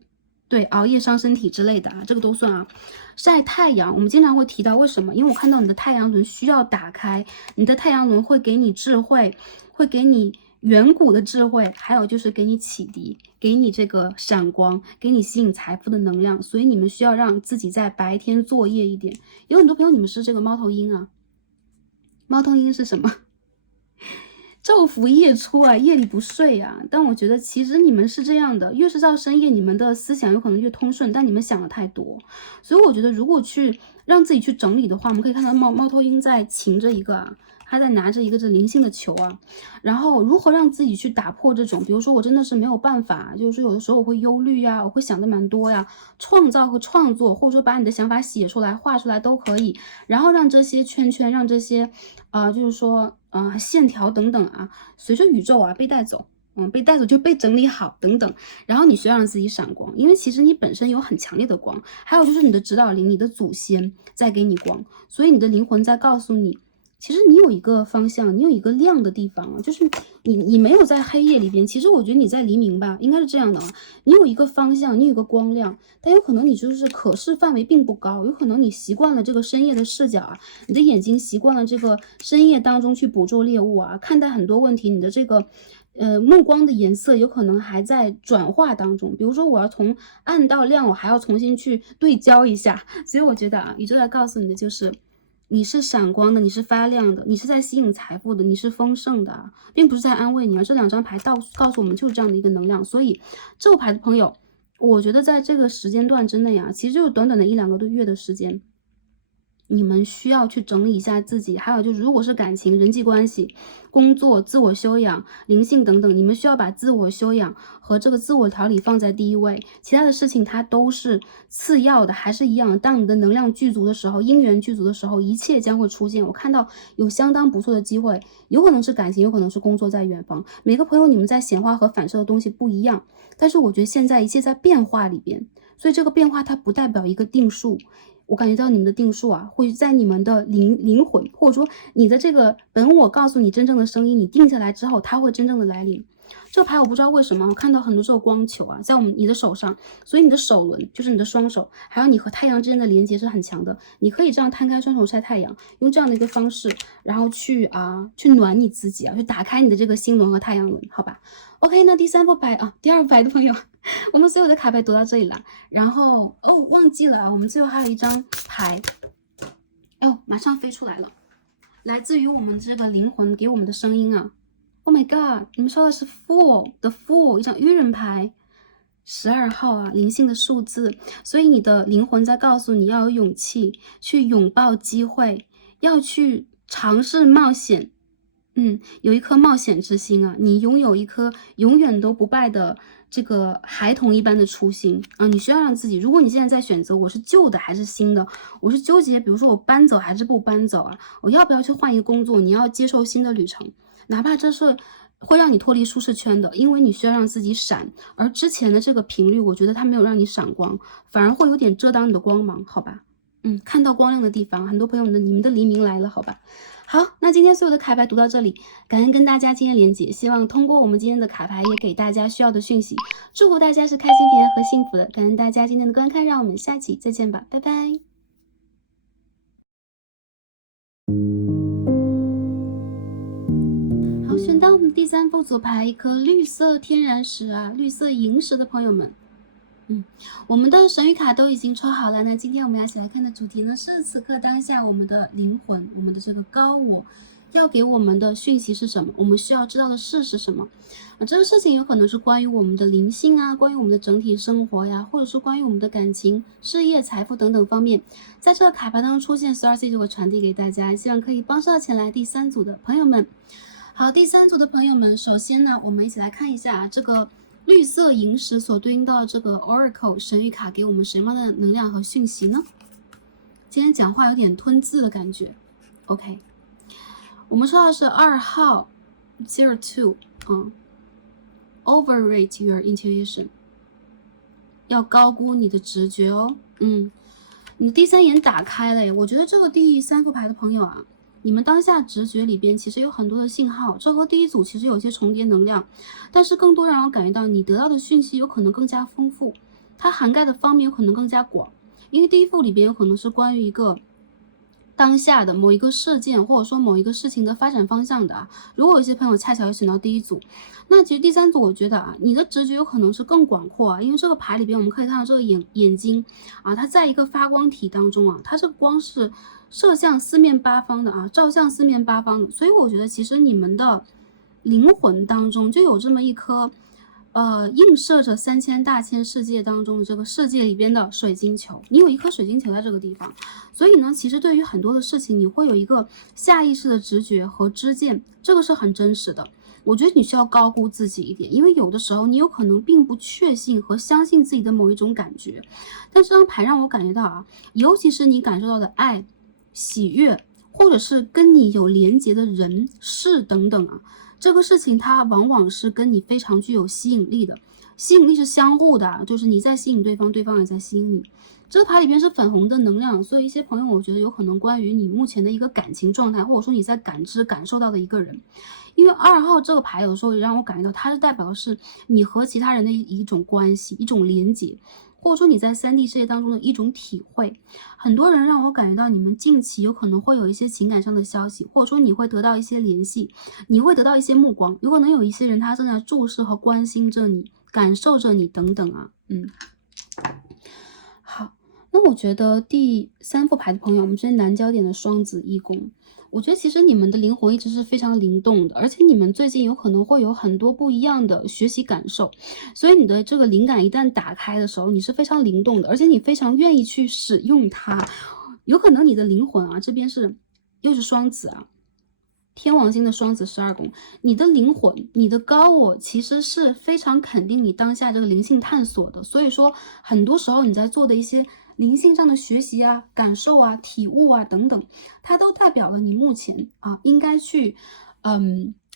对，熬夜伤身体之类的啊，这个都算啊。晒太阳，我们经常会提到，为什么？因为我看到你的太阳轮需要打开，你的太阳轮会给你智慧，会给你远古的智慧，还有就是给你启迪，给你这个闪光，给你吸引财富的能量。所以你们需要让自己在白天作业一点。有很多朋友你们是这个猫头鹰啊，猫头鹰是什么？昼伏夜出啊，夜里不睡啊。但我觉得其实你们是这样的，越是到深夜，你们的思想有可能越通顺，但你们想的太多。所以我觉得如果去让自己去整理的话，我们可以看到猫头鹰在擒着一个他在拿着一个这灵性的球啊，然后如何让自己去打破这种，比如说我真的是没有办法，就是说有的时候我会忧虑呀，我会想的蛮多呀，创造和创作，或者说把你的想法写出来、画出来都可以，然后让这些圈圈，让这些就是说线条等等啊，随着宇宙被带走。被带走就被整理好等等，然后你需要让自己闪光，因为其实你本身有很强烈的光，还有就是你的指导灵、你的祖先在给你光，所以你的灵魂在告诉你，其实你有一个方向，你有一个亮的地方就是你没有在黑夜里边，其实我觉得你在黎明吧，应该是这样的你有一个方向，你有一个光亮，但有可能你就是可视范围并不高，有可能你习惯了这个深夜的视角你的眼睛习惯了这个深夜当中去捕捉猎物看待很多问题，你的这个目光的颜色有可能还在转化当中，比如说我要从暗到亮，我还要重新去对焦一下，所以我觉得宇宙在告诉你的就是你是闪光的，你是发亮的，你是在吸引财富的，你是丰盛的并不是在安慰你这2张牌告诉我们就是这样的一个能量。所以这个牌的朋友，我觉得在这个时间段之内其实就是短短的1-2个月的时间，你们需要去整理一下自己，还有就是如果是感情、人际关系、工作、自我修养、灵性等等，你们需要把自我修养和这个自我调理放在第一位，其他的事情它都是次要的，还是一样。当你的能量具足的时候，姻缘具足的时候，一切将会出现。我看到有相当不错的机会，有可能是感情，有可能是工作在远方。每个朋友你们在显化和反射的东西不一样，但是我觉得现在一切在变化里边，所以这个变化它不代表一个定数。我感觉到你们的定数会在你们的灵魂，或者说你的这个本我告诉你真正的声音，你定下来之后，它会真正的来临。这个牌我不知道为什么，我看到很多这个光球在你的手上，所以你的手轮就是你的双手，还有你和太阳之间的连接是很强的。你可以这样摊开双手晒太阳，用这样的一个方式，然后去暖你自己去打开你的这个心轮和太阳轮，好吧 ？OK， 那第2副牌的朋友。我们所有的卡牌读到这里了，然后忘记了啊，我们最后还有一张牌，马上飞出来了，来自于我们这个灵魂给我们的声音啊。Oh my god！ 你们说的是 Fool 的 Fool， 一张愚人牌，12号啊，灵性的数字，所以你的灵魂在告诉你要有勇气去拥抱机会，要去尝试冒险。有一颗冒险之心啊，你拥有一颗永远都不败的这个孩童一般的初心啊！你需要让自己，如果你现在在选择我是旧的还是新的，我是纠结，比如说我搬走还是不搬走啊，我要不要去换一个工作？你要接受新的旅程，哪怕这是会让你脱离舒适圈的，因为你需要让自己闪，而之前的这个频率，我觉得它没有让你闪光，反而会有点遮挡你的光芒，好吧？看到光亮的地方，很多朋友你们的黎明来了，好吧？好，那今天所有的卡牌读到这里，感恩跟大家今天连结，希望通过我们今天的卡牌也给大家需要的讯息，祝福大家是开心、平安和幸福的。感恩大家今天的观看，让我们下期再见吧，拜拜。好，选到我们第3副组牌一颗绿色天然石啊，绿色萤石的朋友们。我们的神谕卡都已经抽好了。那今天我们要一起来看的主题呢，是此刻当下我们的灵魂，我们的这个高我要给我们的讯息是什么？我们需要知道的事是什么？这个事情有可能是关于我们的灵性啊，关于我们的整体生活呀，或者是关于我们的感情、事业、财富等等方面。在这个卡牌当中出现，12C 就会传递给大家，希望可以帮上前来第3组的朋友们。好，第3组的朋友们，首先呢，我们一起来看一下这个绿色萤石所对应到这个 Oracle 神谕卡给我们什么样的能量和讯息呢？今天讲话有点吞字的感觉。OK， 我们说到是2号 02， overrate your intuition， 要高估你的直觉哦。你的第3眼打开了耶，我觉得这个第3副牌的朋友啊，你们当下直觉里边其实有很多的信号，这和第1组其实有些重叠能量，但是更多让我感觉到你得到的讯息有可能更加丰富，它涵盖的方面有可能更加广，因为第1副里边有可能是关于一个当下的某一个事件，或者说某一个事情的发展方向的啊。如果有些朋友恰巧有选到第1组，那其实第3组我觉得啊，你的直觉有可能是更广阔啊，因为这个牌里边我们可以看到这个眼睛啊，它在一个发光体当中啊，它这个光是射向四面八方的啊，照向四面八方的，所以我觉得其实你们的灵魂当中就有这么一颗映射着3000大千世界当中的这个世界里边的水晶球，你有一颗水晶球在这个地方，所以呢，其实对于很多的事情，你会有一个下意识的直觉和知见，这个是很真实的。我觉得你需要高估自己一点，因为有的时候你有可能并不确信和相信自己的某一种感觉，但这张牌让我感觉到啊，尤其是你感受到的爱、喜悦，或者是跟你有连结的人事等等啊，这个事情它往往是跟你非常具有吸引力的，吸引力是相互的，就是你在吸引对方，对方也在吸引你。这个牌里边是粉红的能量，所以一些朋友我觉得有可能关于你目前的一个感情状态，或者说你在感受到的一个人。因为2号这个牌有的时候也让我感觉到它是代表的是你和其他人的一种关系，一种连结，或者说你在3D 世界当中的一种体会。很多人让我感觉到你们近期有可能会有一些情感上的消息，或者说你会得到一些联系，你会得到一些目光，有可能有一些人他正在注视和关心着你，感受着你等等啊。好，那我觉得第3副牌的朋友，我们这些南焦点的双子一宫，我觉得其实你们的灵魂一直是非常灵动的，而且你们最近有可能会有很多不一样的学习感受，所以你的这个灵感一旦打开的时候，你是非常灵动的，而且你非常愿意去使用它。有可能你的灵魂啊，这边是又是双子啊，天王星的双子12宫，你的灵魂，你的高我其实是非常肯定你当下这个灵性探索的，所以说很多时候你在做的一些灵性上的学习啊、感受啊、体悟啊等等，它都代表了你目前啊应该去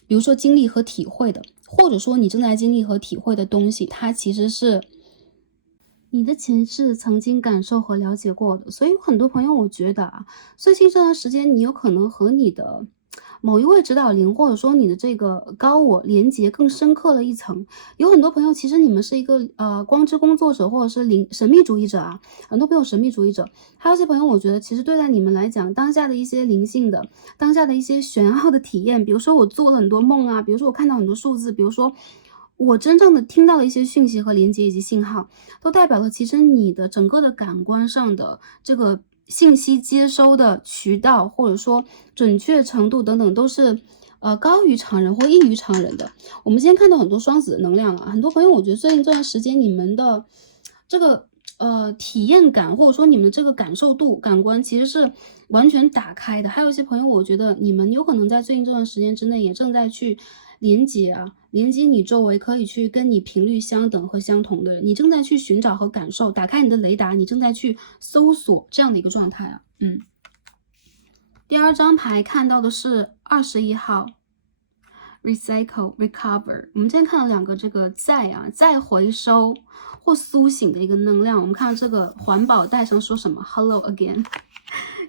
比如说经历和体会的，或者说你正在经历和体会的东西，它其实是你的前世曾经感受和了解过的。所以有很多朋友我觉得啊，最近这段时间你有可能和你的某一位指导灵，或者说你的这个高我连接更深刻了一层。有很多朋友其实你们是一个光之工作者，或者是神秘主义者啊，很多朋友神秘主义者，还有些朋友我觉得其实对待你们来讲，当下的一些灵性的，当下的一些玄奥的体验，比如说我做了很多梦啊，比如说我看到很多数字，比如说我真正的听到的一些讯息和连接以及信号，都代表了其实你的整个的感官上的这个信息接收的渠道，或者说准确程度等等，都是高于常人或异于常人的。我们今天看到很多双子的能量啊，很多朋友我觉得最近这段时间你们的这个体验感，或者说你们的这个感受度、感官其实是完全打开的。还有一些朋友，我觉得你们有可能在最近这段时间之内，也正在去连接你周围可以去跟你频率相等和相同的人，你正在去寻找和感受，打开你的雷达，你正在去搜索这样的一个状态啊。第二张牌看到的是21号。recycle recover， 我们今天看到2个这个再回收或苏醒的一个能量。我们看到这个环保袋上说什么 hello again，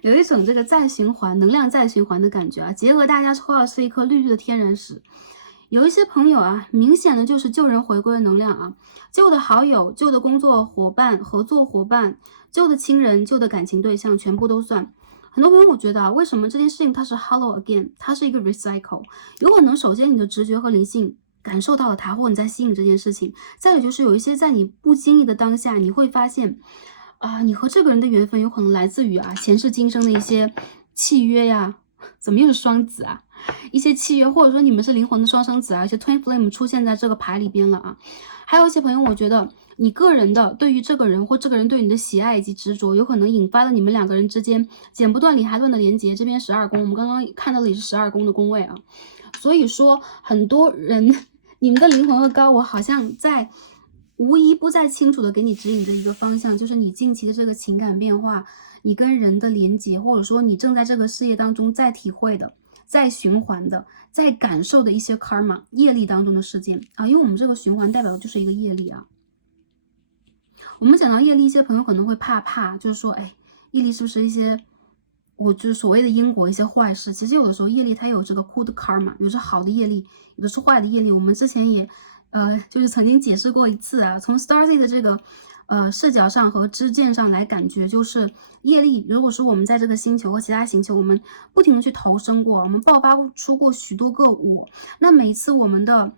有一种这个再循环能量再循环的感觉啊。结合大家抽到是一颗绿绿的天然石，有一些朋友啊，明显的就是旧人回归的能量啊，旧的好友、旧的工作伙伴、合作伙伴、旧的亲人、旧的感情对象，全部都算。很多朋友我觉得啊，为什么这件事情它是 hello again， 它是一个 recycle， 有可能首先你的直觉和灵性感受到了它，或你在吸引这件事情，再有就是有一些在你不经意的当下，你会发现你和这个人的缘分有可能来自于前世今生的一些契约呀，怎么又是双子啊？一些契约，或者说你们是灵魂的双生子啊，一些 twin flame 出现在这个牌里边了啊。还有一些朋友，我觉得你个人的对于这个人或这个人对你的喜爱以及执着，有可能引发了你们2个人之间剪不断理还乱的连接。这边12宫，我们刚刚看到的也是12宫的宫位啊。所以说，很多人你们的灵魂和高我好像在无一不再清楚的给你指引着一个方向，就是你近期的这个情感变化，你跟人的连接，或者说你正在这个事业当中在体会的。在循环的，在感受的一些 karma 业力当中的事件啊，因为我们这个循环代表的就是一个业力啊。我们讲到业力，一些朋友可能会怕，就是说，业力是不是一些我就是所谓的因果一些坏事？其实有的时候业力它有这个 good karma， 有着好的业力，有的是坏的业力。我们之前也就是曾经解释过一次啊，从 Starseed 的这个视角上和支箭上来感觉，就是业力。如果说我们在这个星球和其他星球，我们不停的去投生过，我们爆发出过许多个我，那每一次我们的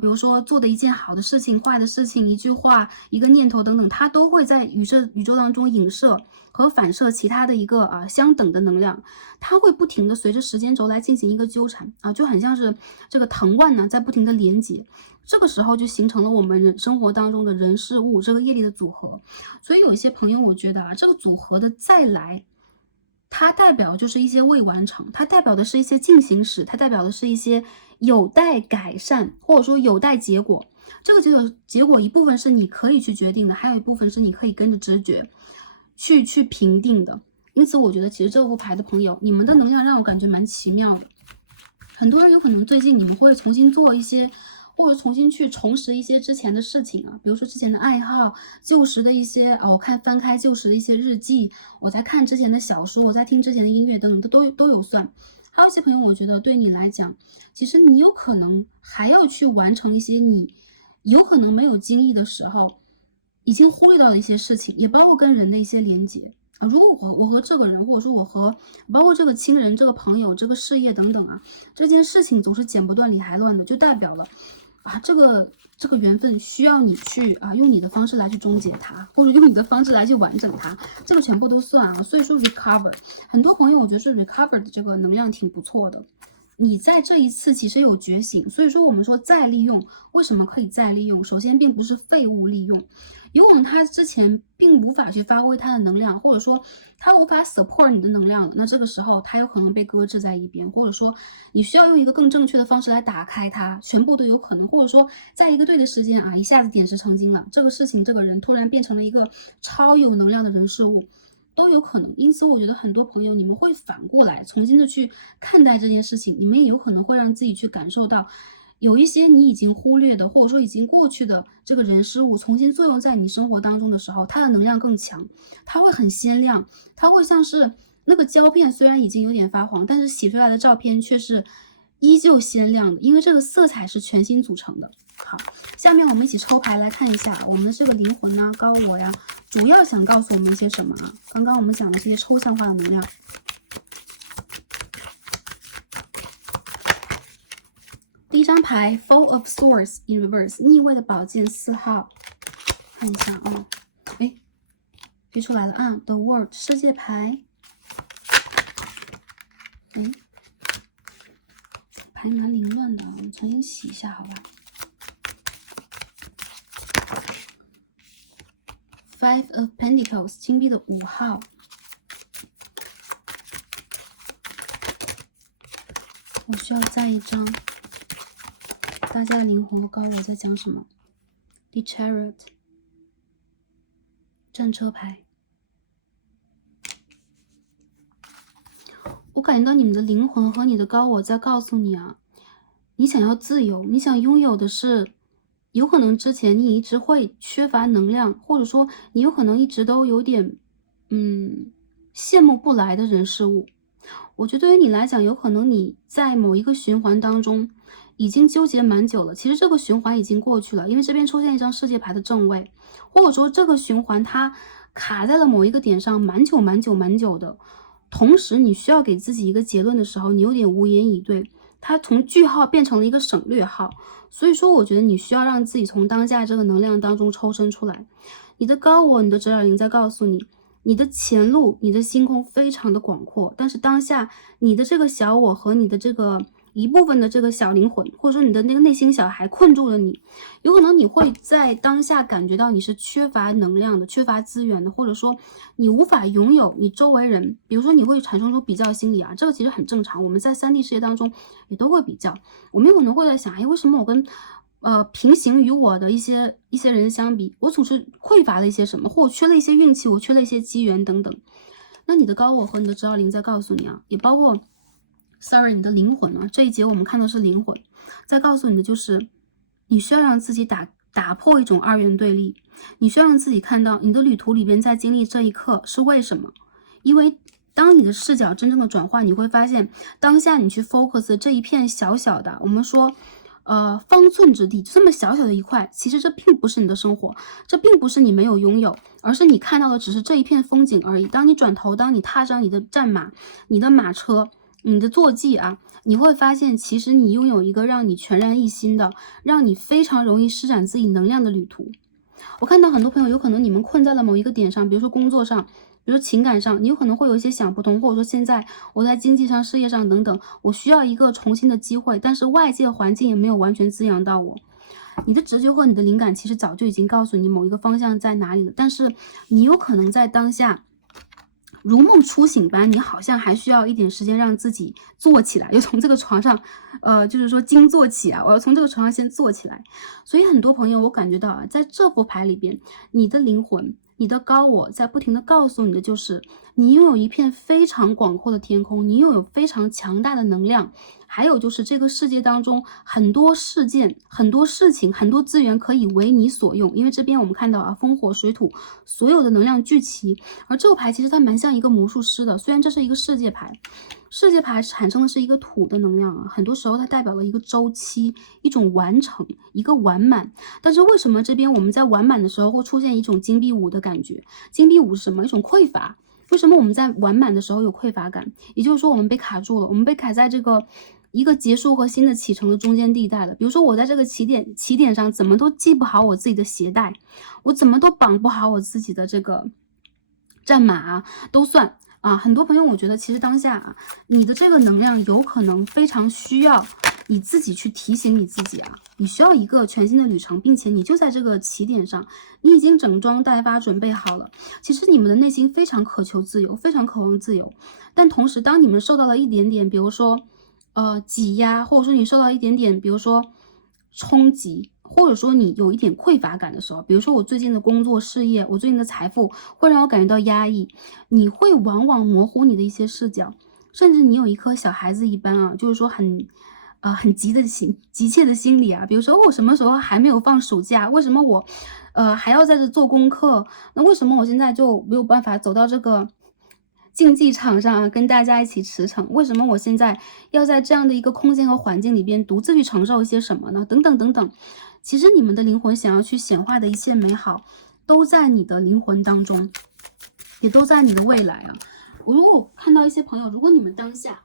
比如说做的一件好的事情、坏的事情、一句话、一个念头等等，它都会在宇宙当中影射和反射其他的一个相等的能量，它会不停的随着时间轴来进行一个纠缠啊，就很像是这个藤蔓呢在不停的连接，这个时候就形成了我们生活当中的人事物这个业力的组合。所以有一些朋友我觉得这个组合的再来，它代表就是一些未完成，它代表的是一些进行时，它代表的是一些有待改善，或者说有待结果。这个结果一部分是你可以去决定的，还有一部分是你可以跟着直觉去评定的。因此我觉得其实这副牌的朋友，你们的能量让我感觉蛮奇妙的。很多人有可能最近你们会重新做一些，或者重新去重拾一些之前的事情啊，比如说之前的爱好，旧时的一些我翻开旧时的一些日记，我在看之前的小说，我在听之前的音乐等等，都有算。还有一些朋友，我觉得对你来讲，其实你有可能还要去完成一些你有可能没有经历的时候已经忽略到的一些事情，也包括跟人的一些连接啊。如果我和这个人，或者说我和包括这个亲人、这个朋友、这个事业等等啊，这件事情总是剪不断理还乱的，就代表了这个缘分需要你去用你的方式来去终结它，或者用你的方式来去完整它，这个全部都算啊。所以说 recover， 很多朋友我觉得是 recover 的这个能量挺不错的。你在这一次其实有觉醒，所以说我们说再利用，为什么可以再利用？首先并不是废物利用，有可能他之前并无法去发挥他的能量，或者说他无法 support 你的能量了，那这个时候他有可能被搁置在一边，或者说你需要用一个更正确的方式来打开它，全部都有可能，或者说在一个对的时间一下子点石成金了，这个事情这个人突然变成了一个超有能量的人事物，都有可能。因此我觉得很多朋友你们会反过来重新的去看待这件事情，你们也有可能会让自己去感受到有一些你已经忽略的，或者说已经过去的这个人事物重新作用在你生活当中的时候，它的能量更强，它会很鲜亮，它会像是那个胶片虽然已经有点发黄，但是洗出来的照片却是依旧鲜亮的，因为这个色彩是全新组成的。好，下面我们一起抽牌来看一下我们的这个灵魂高我呀，主要想告诉我们一些什么刚刚我们讲的这些抽象化的能量。第一张牌 Four of Swords in Reverse 逆位的宝剑4号，看一下啊，哎，飞出来了啊 ，The World 世界牌，哎，牌蛮凌乱的，我重新洗一下好吧。Five of Pentacles 金币的5号。我需要再一张，大家的灵魂和高我在讲什么 ？The Chariot 战车牌，我感觉到你们的灵魂和你的高我在告诉你啊，你想要自由，你想拥有的是，有可能之前你一直会缺乏能量，或者说你有可能一直都有点，羡慕不来的人事物。我觉得对于你来讲，有可能你在某一个循环当中已经纠结蛮久了，其实这个循环已经过去了，因为这边出现一张世界牌的正位，或者说这个循环它卡在了某一个点上蛮久的，同时你需要给自己一个结论的时候，你有点无言以对，它从句号变成了一个省略号，所以说我觉得你需要让自己从当下这个能量当中抽身出来，你的高我，你的指导灵在告诉你，你的前路，你的星空非常的广阔，但是当下你的这个小我和你的这个一部分的这个小灵魂，或者说你的那个内心小孩困住了你，有可能你会在当下感觉到你是缺乏能量的，缺乏资源的，或者说你无法拥有你周围人，比如说你会产生出比较心理啊，这个其实很正常，我们在3D 世界当中也都会比较，我们有可能会在想，哎，为什么我跟平行于我的一些人相比，我总是匮乏了一些什么，或我缺了一些运气，我缺了一些机缘等等。那你的高我和你的指导灵在告诉你啊，也包括 sorry 你的灵魂啊，这一节我们看的是灵魂，在告诉你的就是你需要让自己打破一种二元对立，你需要让自己看到你的旅途里边在经历这一刻是为什么，因为当你的视角真正的转换，你会发现当下你去 focus 这一片小小的，我们说方寸之地，这么小小的一块，其实这并不是你的生活，这并不是你没有拥有，而是你看到的只是这一片风景而已。当你转头，当你踏上你的战马、你的马车、你的坐骑啊，你会发现，其实你拥有一个让你全然一心的，让你非常容易施展自己能量的旅途。我看到很多朋友，有可能你们困在了某一个点上，比如说工作上，比如说情感上，你有可能会有一些想不通，或者说现在我在经济上、事业上等等，我需要一个重新的机会，但是外界环境也没有完全滋养到我。你的直觉和你的灵感其实早就已经告诉你某一个方向在哪里了，但是你有可能在当下如梦初醒般，你好像还需要一点时间让自己坐起来，又从这个床上，就是说惊坐起啊，我要从这个床上先坐起来。所以很多朋友，我感觉到啊，在这副牌里边，你的灵魂、你的高我在不停的告诉你的就是，你拥有一片非常广阔的天空，你拥有非常强大的能量。还有就是这个世界当中很多事件、很多事情、很多资源可以为你所用，因为这边我们看到啊，风火水土所有的能量聚齐，而这个牌其实它蛮像一个魔术师的，虽然这是一个世界牌，世界牌产生的是一个土的能量啊，很多时候它代表了一个周期、一种完成、一个完满。但是为什么这边我们在完满的时候会出现一种金币5的感觉？金币5是什么？一种匮乏。为什么我们在完满的时候有匮乏感？也就是说我们被卡住了，我们被卡在这个一个结束和新的启程的中间地带了。比如说我在这个起点上怎么都系不好我自己的鞋带，我怎么都绑不好我自己的这个战马啊，都算啊。很多朋友我觉得其实当下啊，你的这个能量有可能非常需要你自己去提醒你自己啊，你需要一个全新的旅程，并且你就在这个起点上，你已经整装待发准备好了。其实你们的内心非常渴求自由，非常渴望自由，但同时当你们受到了一点点，比如说挤压，或者说你受到一点点，比如说冲击，或者说你有一点匮乏感的时候，比如说我最近的工作事业，我最近的财富会让我感觉到压抑，你会往往模糊你的一些视角，甚至你有一颗小孩子一般啊，就是说很急切的心理啊，比如说我什么时候还没有放暑假？为什么我还要在这做功课？那为什么我现在就没有办法走到这个竞技场上啊，跟大家一起驰骋？为什么我现在要在这样的一个空间和环境里边独自去承受一些什么呢？等等等等。其实你们的灵魂想要去显化的一切美好，都在你的灵魂当中，也都在你的未来啊。如果看到一些朋友，如果你们当下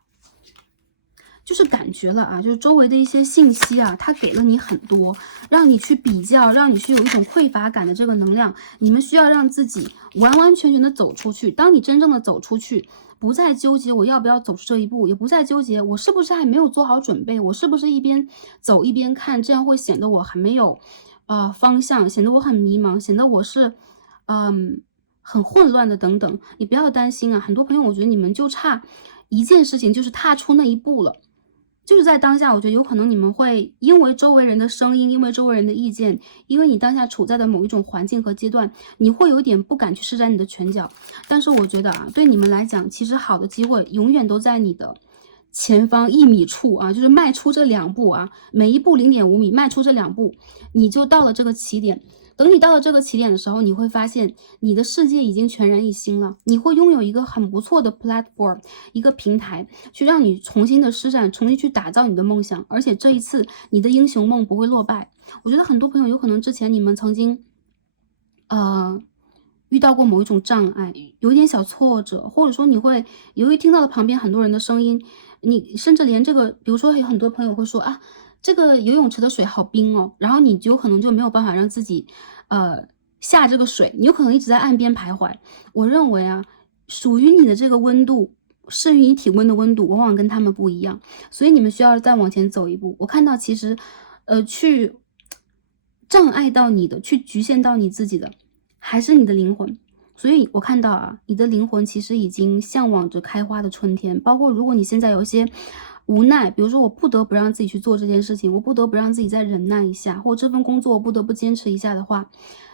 就是感觉了啊，就是周围的一些信息啊，它给了你很多，让你去比较，让你去有一种匮乏感的这个能量。你们需要让自己完完全全的走出去。当你真正的走出去，不再纠结我要不要走出这一步，也不再纠结我是不是还没有做好准备，我是不是一边走一边看，这样会显得我还没有方向，显得我很迷茫，显得我是很混乱的等等。你不要担心啊，很多朋友我觉得你们就差一件事情，就是踏出那一步了。就是在当下，我觉得有可能你们会因为周围人的声音，因为周围人的意见，因为你当下处在的某一种环境和阶段，你会有点不敢去施展你的拳脚。但是我觉得啊，对你们来讲，其实好的机会永远都在你的前方1米处啊，就是迈出这2步啊，每一步0.5米，迈出这2步，你就到了这个起点。等你到了这个起点的时候，你会发现你的世界已经全然一新了，你会拥有一个很不错的 platform， 一个平台，去让你重新的施展，重新去打造你的梦想。而且这一次，你的英雄梦不会落败。我觉得很多朋友有可能之前你们曾经，遇到过某一种障碍，有一点小挫折，或者说你会由于听到了旁边很多人的声音，你甚至连这个，比如说有很多朋友会说啊，这个游泳池的水好冰哦，然后你就可能就没有办法让自己下这个水，你有可能一直在岸边徘徊。我认为啊，属于你的这个温度，适于你体温的温度，往往跟他们不一样，所以你们需要再往前走一步。我看到其实去障碍到你的，去局限到你自己的，还是你的灵魂。所以我看到啊，你的灵魂其实已经向往着开花的春天。包括如果你现在有一些无奈，比如说我不得不让自己去做这件事情，我不得不让自己再忍耐一下，或这份工作我不得不坚持一下的话，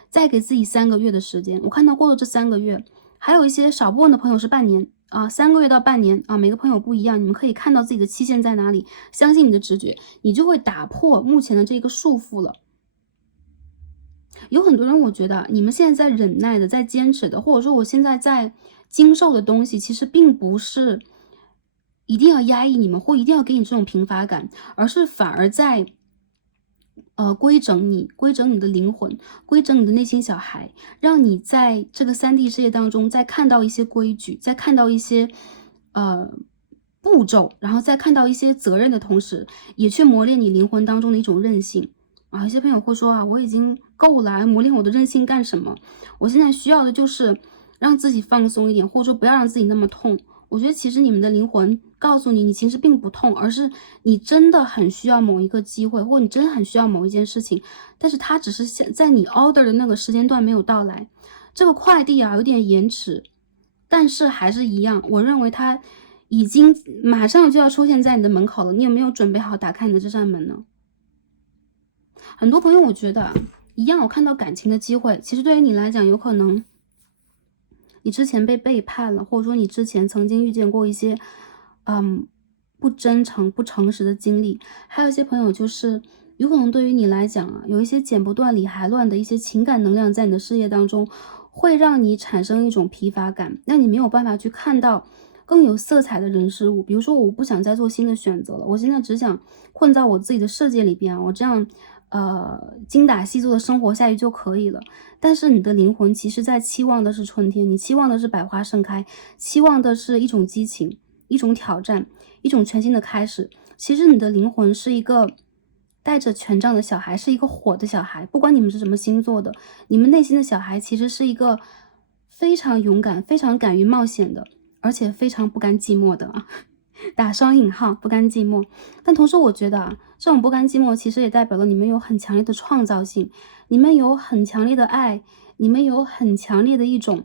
再给自己3个月的时间。我看到过了这3个月，还有一些少部分的朋友是半年啊，3个月到半年啊，每个朋友不一样，你们可以看到自己的期限在哪里，相信你的直觉，你就会打破目前的这个束缚了。有很多人我觉得你们现在在忍耐的，在坚持的，或者说我现在在经受的东西，其实并不是一定要压抑你们，或一定要给你这种贫乏感，而是反而在规整你，规整你的灵魂，规整你的内心小孩，让你在这个3D 世界当中再看到一些规矩，再看到一些步骤，然后再看到一些责任的同时，也去磨练你灵魂当中的一种韧性。啊，有些朋友会说啊，我已经够了，磨练我的韧性干什么？我现在需要的就是让自己放松一点，或者说不要让自己那么痛。我觉得其实你们的灵魂告诉你，你其实并不痛，而是你真的很需要某一个机会，或者你真的很需要某一件事情，但是它只是在你 order 的那个时间段没有到来，这个快递啊有点延迟，但是还是一样，我认为它已经马上就要出现在你的门口了，你有没有准备好打开你的这扇门呢？很多朋友我觉得一样，我看到感情的机会，其实对于你来讲，有可能你之前被背叛了，或者说你之前曾经遇见过一些不真诚不诚实的经历。还有一些朋友就是有可能对于你来讲啊，有一些剪不断理还乱的一些情感能量在你的事业当中，会让你产生一种疲乏感，让你没有办法去看到更有色彩的人事物。比如说我不想再做新的选择了，我现在只想困在我自己的世界里边啊，我这样精打细做的生活下去就可以了。但是你的灵魂其实在期望的是春天，你期望的是百花盛开，期望的是一种激情，一种挑战，一种全新的开始。其实你的灵魂是一个带着权杖的小孩，是一个火的小孩。不管你们是什么星座的，你们内心的小孩其实是一个非常勇敢，非常敢于冒险的，而且非常不甘寂寞的啊。打双引号，不甘寂寞。但同时我觉得啊，这种不甘寂寞其实也代表了你们有很强烈的创造性，你们有很强烈的爱，你们有很强烈的一种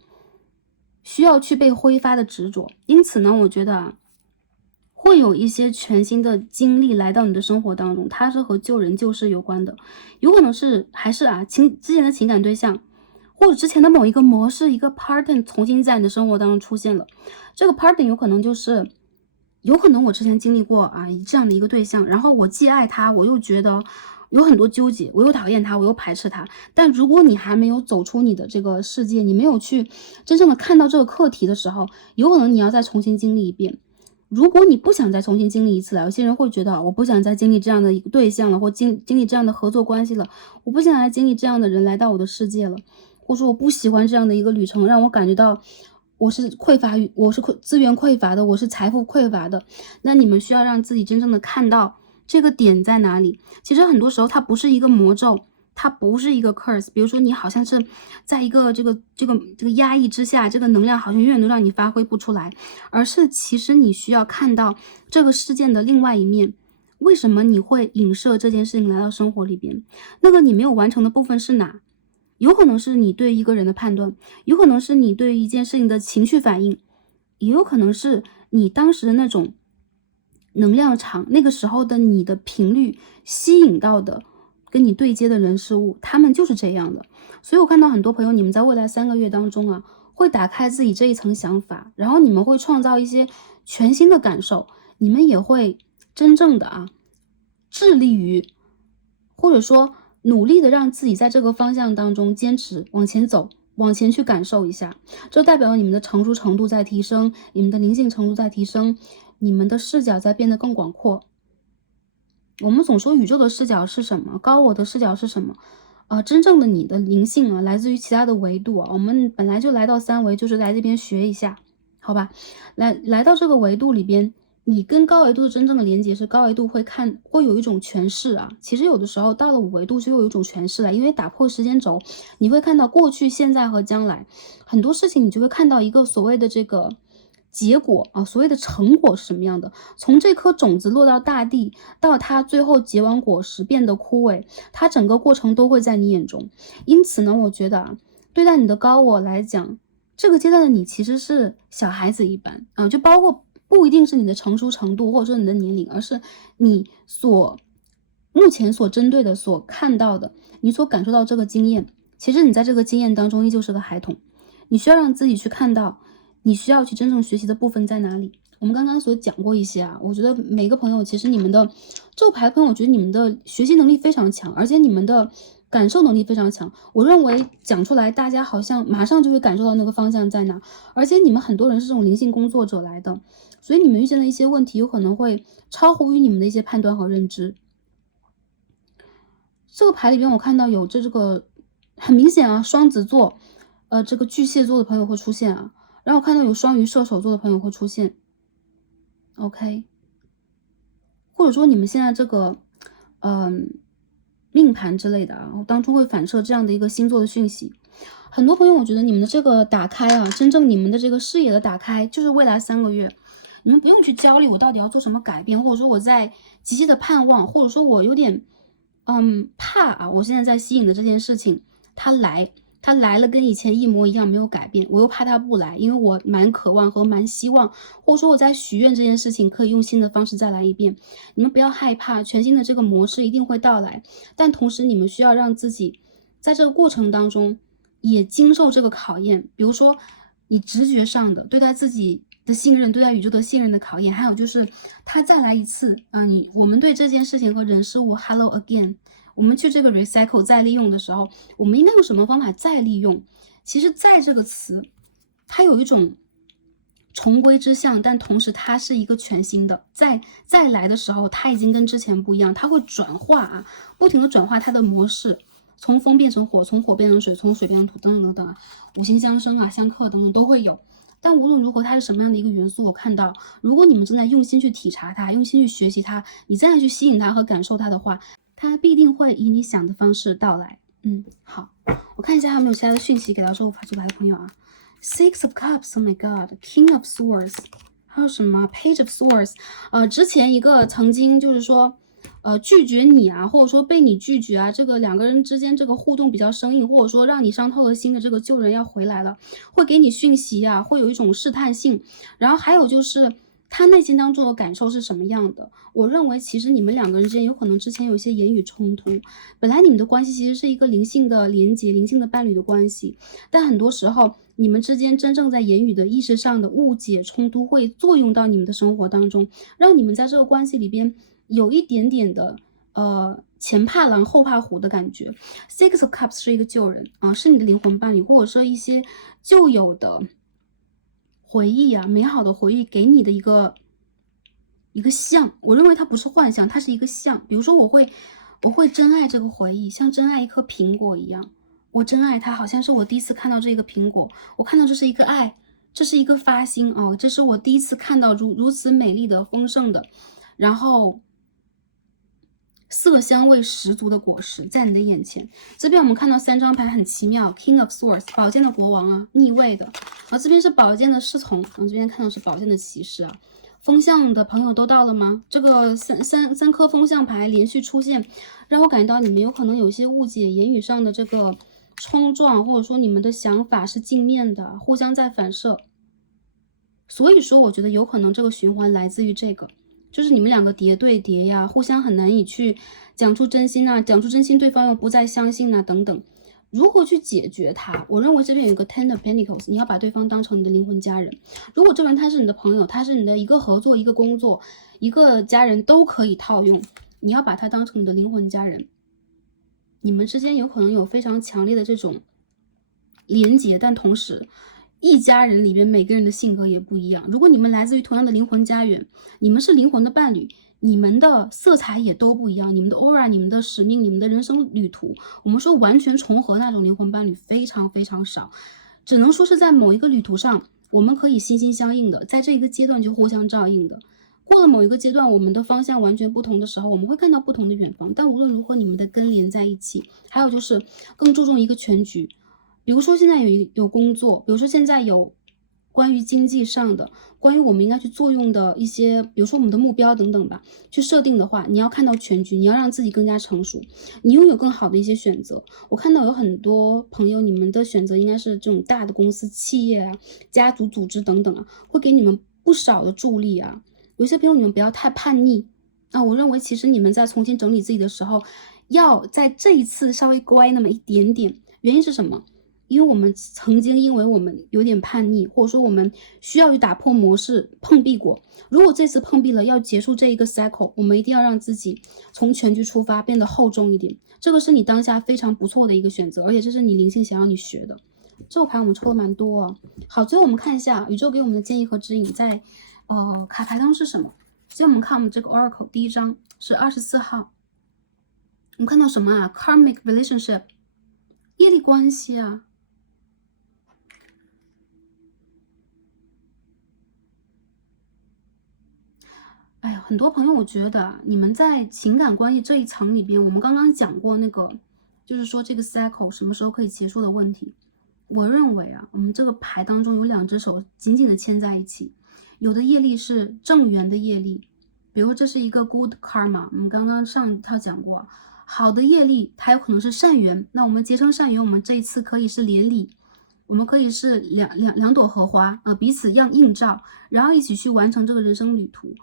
需要去被挥发的执着。因此呢，我觉得啊，会有一些全新的经历来到你的生活当中，它是和救人救世有关的，有可能是还是啊之前的情感对象，或者之前的某一个模式，一个 pattern 重新在你的生活当中出现了。这个 pattern 有可能就是有可能我之前经历过啊这样的一个对象，然后我既爱他，我又觉得有很多纠结，我又讨厌他，我又排斥他。但如果你还没有走出你的这个世界，你没有去真正的看到这个课题的时候，有可能你要再重新经历一遍。如果你不想再重新经历一次了，有些人会觉得我不想再经历这样的一个对象了，或经历这样的合作关系了，我不想再经历这样的人来到我的世界了，或者说我不喜欢这样的一个旅程，让我感觉到我是资源匮乏的，我是财富匮乏的，那你们需要让自己真正的看到这个点在哪里。其实很多时候它不是一个魔咒，它不是一个 curse。比如说你好像是在一个这个压抑之下，这个能量好像永远都让你发挥不出来，而是其实你需要看到这个事件的另外一面。为什么你会影射这件事情来到生活里边？那个你没有完成的部分是哪？有可能是你对一个人的判断，有可能是你对一件事情的情绪反应，也有可能是你当时的那种能量场，那个时候的你的频率吸引到的跟你对接的人事物，他们就是这样的。所以我看到很多朋友，你们在未来3个月当中啊，会打开自己这一层想法，然后你们会创造一些全新的感受，你们也会真正的致力于，或者说努力的让自己在这个方向当中坚持往前走，往前去感受一下。这代表你们的成熟程度在提升，你们的灵性程度在提升，你们的视角在变得更广阔。我们总说宇宙的视角是什么？高我的视角是什么？真正的你的灵性来自于其他的维度我们本来就来到3维，就是来这边学一下，好吧？来到这个维度里边，你跟高维度的真正的连接是高维度会有一种诠释其实有的时候到了5维度就有一种诠释了，因为打破时间轴，你会看到过去、现在和将来很多事情，你就会看到一个所谓的这个结果所谓的成果是什么样的。从这颗种子落到大地，到它最后结完果实变得枯萎，它整个过程都会在你眼中。因此呢，我觉得对待你的高我来讲，这个阶段的你其实是小孩子一般就包括不一定是你的成熟程度或者说你的年龄，而是你目前所针对的、所看到的，你所感受到这个经验，其实你在这个经验当中依旧是个孩童。你需要让自己去看到你需要去真正学习的部分在哪里。我们刚刚所讲过一些我觉得每个朋友其实你们的这个牌朋友，我觉得你们的学习能力非常强，而且你们的感受能力非常强。我认为讲出来大家好像马上就会感受到那个方向在哪，而且你们很多人是这种灵性工作者来的，所以你们遇见的一些问题有可能会超乎于你们的一些判断和认知。这个牌里边我看到有这个很明显双子座这个巨蟹座的朋友会出现然后我看到有双鱼射手座的朋友会出现 OK， 或者说你们现在这个命盘之类的当中会反射这样的一个星座的讯息。很多朋友我觉得你们的这个打开真正你们的这个视野的打开就是未来3个月，你们不用去焦虑我到底要做什么改变，或者说我在急切的盼望，或者说我有点怕我现在在吸引的这件事情它来了跟以前一模一样没有改变，我又怕它不来，因为我蛮渴望和蛮希望，或者说我在许愿这件事情可以用新的方式再来一遍。你们不要害怕，全新的这个模式一定会到来，但同时你们需要让自己在这个过程当中也经受这个考验。比如说你直觉上的对待自己的信任，对待宇宙的信任的考验，还有就是它再来一次我们对这件事情和人事物 hello again，我们去这个 recycle 再利用的时候，我们应该用什么方法再利用？其实再这个词它有一种重归之象，但同时它是一个全新的再来的时候，它已经跟之前不一样，它会转化不停的转化它的模式，从风变成火，从火变成水，从水变成土等等等五行相生相克等等都会有。但无论如何它是什么样的一个元素，我看到如果你们正在用心去体察它，用心去学习它，你再去吸引它和感受它的话，它必定会以你想的方式到来。好，我看一下还有没有其他的讯息给到这个牌的朋友Six of Cups, oh my god, King of Swords， 还有什么 Page of Swords， 之前一个曾经就是说拒绝你或者说被你拒绝这个2个人之间这个互动比较生硬，或者说让你伤透了心的这个旧人要回来了，会给你讯息会有一种试探性。然后还有就是他内心当中的感受是什么样的。我认为其实你们2个人之间有可能之前有一些言语冲突，本来你们的关系其实是一个灵性的连接，灵性的伴侣的关系，但很多时候你们之间真正在言语的意识上的误解冲突会作用到你们的生活当中，让你们在这个关系里边有一点点的前怕狼后怕虎的感觉。 Six of Cups 是一个旧人是你的灵魂伴侣，或者说一些旧有的回忆美好的回忆给你的一个像。我认为它不是幻象，它是一个像。比如说我会珍爱这个回忆，像珍爱一颗苹果一样，我珍爱它，好像是我第一次看到这个苹果，我看到这是一个爱，这是一个发心哦，这是我第一次看到如此美丽的丰盛的，然后色香味十足的果实在你的眼前。这边我们看到3张牌很奇妙 ，King of Swords 宝剑的国王啊，逆位的。这边是宝剑的侍从，这边看到是宝剑的骑士啊。风象的朋友都到了吗？这个三颗风象牌连续出现，让我感觉到你们有可能有些误解，言语上的这个冲撞，或者说你们的想法是镜面的，互相在反射。所以说，我觉得有可能这个循环来自于这个。就是你们两个叠对叠呀，互相很难以去讲出真心啊，讲出真心对方又不再相信啊，等等。如何去解决它？我认为这边有一个 Ten of Pentacles， 你要把对方当成你的灵魂家人。如果这个人他是你的朋友，他是你的一个合作、一个工作、一个家人都可以套用，你要把他当成你的灵魂家人。你们之间有可能有非常强烈的这种连结，但同时一家人里边每个人的性格也不一样。如果你们来自于同样的灵魂家园，你们是灵魂的伴侣，你们的色彩也都不一样，你们的 aura、你们的使命、你们的人生旅途，我们说完全重合那种灵魂伴侣非常非常少，只能说是在某一个旅途上，我们可以心心相印的，在这一个阶段就互相照应的。过了某一个阶段，我们的方向完全不同的时候，我们会看到不同的远方。但无论如何，你们的根连在一起。还有就是更注重一个全局。比如说现在有工作，比如说现在有关于经济上的，关于我们应该去作用的一些，比如说我们的目标等等吧，去设定的话，你要看到全局，你要让自己更加成熟，你拥有更好的一些选择。我看到有很多朋友，你们的选择应该是这种大的公司、企业啊、家族组织等等啊，会给你们不少的助力啊。有些朋友你们不要太叛逆啊，我认为其实你们在重新整理自己的时候，要在这一次稍微乖那么一点点。原因是什么？因为我们曾经因为我们有点叛逆，或者说我们需要去打破模式碰壁过。如果这次碰壁了，要结束这一个 cycle， 我们一定要让自己从全局出发，变得厚重一点。这个是你当下非常不错的一个选择，而且这是你灵性想要你学的。这个牌我们抽了蛮多啊。好，最后我们看一下宇宙给我们的建议和指引在卡牌当中是什么。先我们看我们这个 Oracle 第一张是24号，我们看到什么啊 ？Karmic relationship， 业力关系啊。哎呀，很多朋友，我觉得你们在情感关系这一层里边，我们刚刚讲过那个，就是说这个 cycle 什么时候可以结束的问题。我认为啊，我们这个牌当中有2只手紧紧的牵在一起，有的业力是正缘的业力，比如这是一个 good karma， 我们刚刚上一套讲过，好的业力它有可能是善缘，那我们结成善缘，我们这一次可以是连理。我们可以是两朵荷花，彼此映照，然后一起去完成这个人生旅途。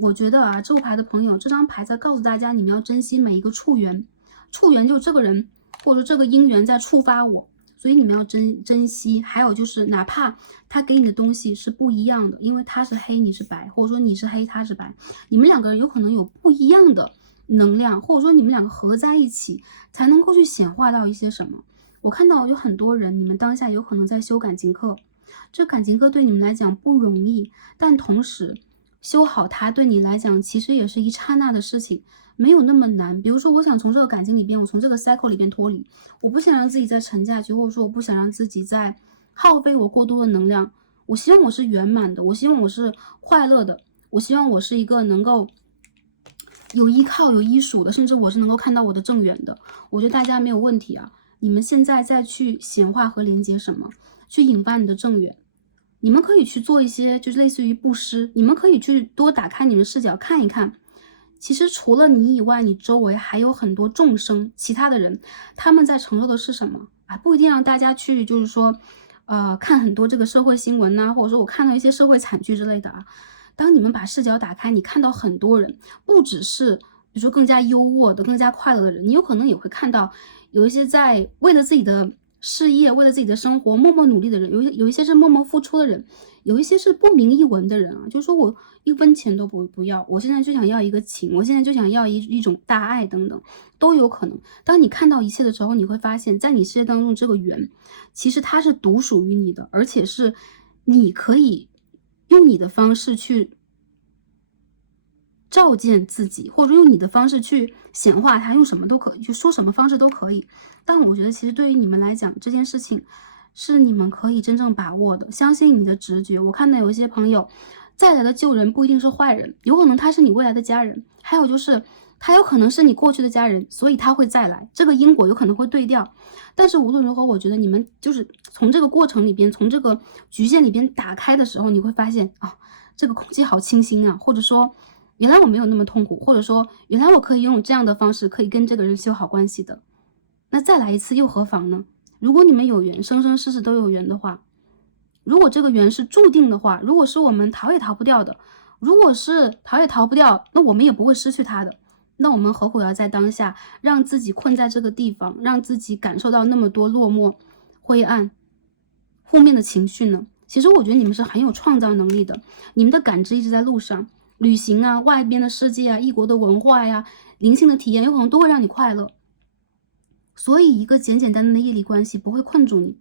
我觉得啊，这副牌的朋友，这张牌在告诉大家，你们要珍惜每一个触缘，触缘就这个人或者说这个姻缘在触发我，所以你们要珍惜。还有就是，哪怕他给你的东西是不一样的，因为他是黑你是白，或者说你是黑他是白，你们两个人有可能有不一样的能量，或者说你们两个合在一起，才能够去显化到一些什么。我看到有很多人，你们当下有可能在修感情课，这感情课对你们来讲不容易，但同时修好它对你来讲其实也是一刹那的事情，没有那么难。比如说我想从这个感情里边，我从这个 cycle 里边脱离，我不想让自己再沉下去，或者说我不想让自己再耗费我过多的能量，我希望我是圆满的，我希望我是快乐的，我希望我是一个能够有依靠有依属的，甚至我是能够看到我的正缘的。我觉得大家没有问题啊，你们现在再去显化和连接什么，去引发你的正缘。你们可以去做一些就是类似于布施，你们可以去多打开你们视角看一看，其实除了你以外，你周围还有很多众生，其他的人他们在承受的是什么啊？不一定让大家去就是说看很多这个社会新闻呐，或者说我看到一些社会惨剧之类的啊。当你们把视角打开，你看到很多人，不只是比如说更加优渥的、更加快乐的人，你有可能也会看到有一些在为了自己的事业、为了自己的生活默默努力的人，有一些是默默付出的人，有一些是不明一文的人啊，就是说我1分钱都不要，我现在就想要一个情，我现在就想要一种大爱等等，都有可能。当你看到一切的时候，你会发现在你世界当中这个缘，其实它是独属于你的，而且是你可以用你的方式去照见自己，或者用你的方式去显化它，用什么都可以，就说什么方式都可以。但我觉得其实对于你们来讲，这件事情是你们可以真正把握的，相信你的直觉。我看到有一些朋友再来的旧人不一定是坏人，有可能他是你未来的家人，还有就是他有可能是你过去的家人，所以他会再来，这个因果有可能会对调。但是无论如何，我觉得你们就是从这个过程里边，从这个局限里边打开的时候，你会发现啊，这个空气好清新啊，或者说原来我没有那么痛苦，或者说原来我可以用这样的方式可以跟这个人修好关系的。那再来一次又何妨呢？如果你们有缘，生生世世都有缘的话，如果这个缘是注定的话，如果是我们逃也逃不掉的，如果是逃也逃不掉，那我们也不会失去它的。那我们何苦要在当下让自己困在这个地方，让自己感受到那么多落寞、灰暗、负面的情绪呢？其实我觉得你们是很有创造能力的，你们的感知一直在路上，旅行啊、外边的世界啊、异国的文化呀、灵性的体验，有可能都会让你快乐。所以一个简简单单的业力关系不会困住你。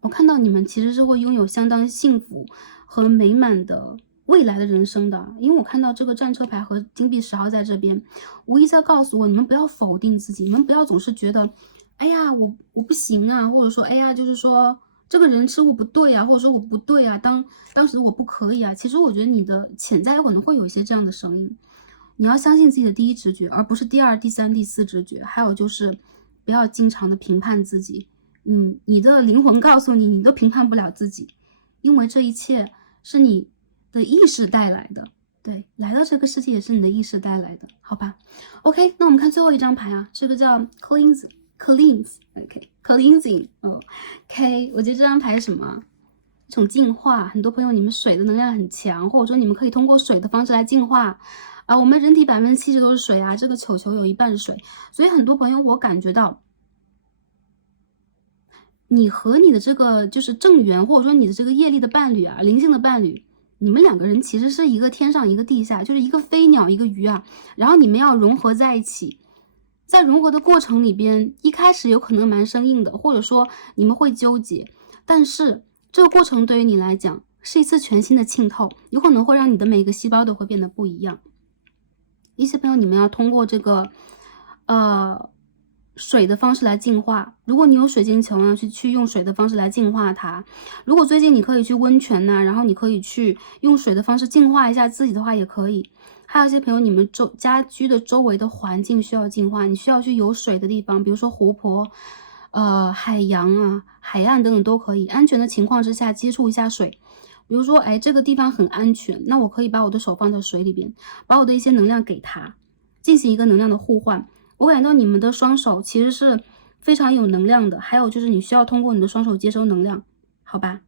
我看到你们其实是会拥有相当幸福和美满的未来的人生的，因为我看到这个战车牌和金币10号在这边，无疑在告诉我，你们不要否定自己，你们不要总是觉得，哎呀，我不行啊，或者说，哎呀，就是说这个人事物不对啊，或者说我不对啊，当时我不可以啊。其实我觉得你的潜在有可能会有一些这样的声音，你要相信自己的第一直觉，而不是第二、第三、第四直觉。还有就是不要经常的评判自己。你的灵魂告诉你，你都评判不了自己，因为这一切是你的意识带来的。对，来到这个世界也是你的意识带来的，好吧 ？OK， 那我们看最后一张牌啊，这个叫 cleanse，OK，cleansing，OK，我觉得这张牌是什么？一种净化。很多朋友你们水的能量很强，或者说你们可以通过水的方式来净化啊。我们人体70%都是水啊，这个球球有一半是水，所以很多朋友我感觉到。你和你的这个就是正缘，或者说你的这个业力的伴侣啊，灵性的伴侣，你们两个人其实是一个天上一个地下，就是一个飞鸟一个鱼啊，然后你们要融合在一起。在融合的过程里边，一开始有可能蛮生硬的，或者说你们会纠结，但是这个过程对于你来讲是一次全新的浸透，有可能会让你的每个细胞都会变得不一样。一些朋友你们要通过这个水的方式来净化。如果你有水晶球呢，去用水的方式来净化它。如果最近你可以去温泉呐，然后你可以去用水的方式净化一下自己的话，也可以。还有一些朋友，你们家居的周围的环境需要净化，你需要去有水的地方，比如说湖泊、海洋啊、海岸等等都可以。安全的情况之下，接触一下水。比如说，哎，这个地方很安全，那我可以把我的手放在水里边，把我的一些能量给它，进行一个能量的互换。我感觉到你们的双手其实是非常有能量的，还有就是你需要通过你的双手接收能量，好吧？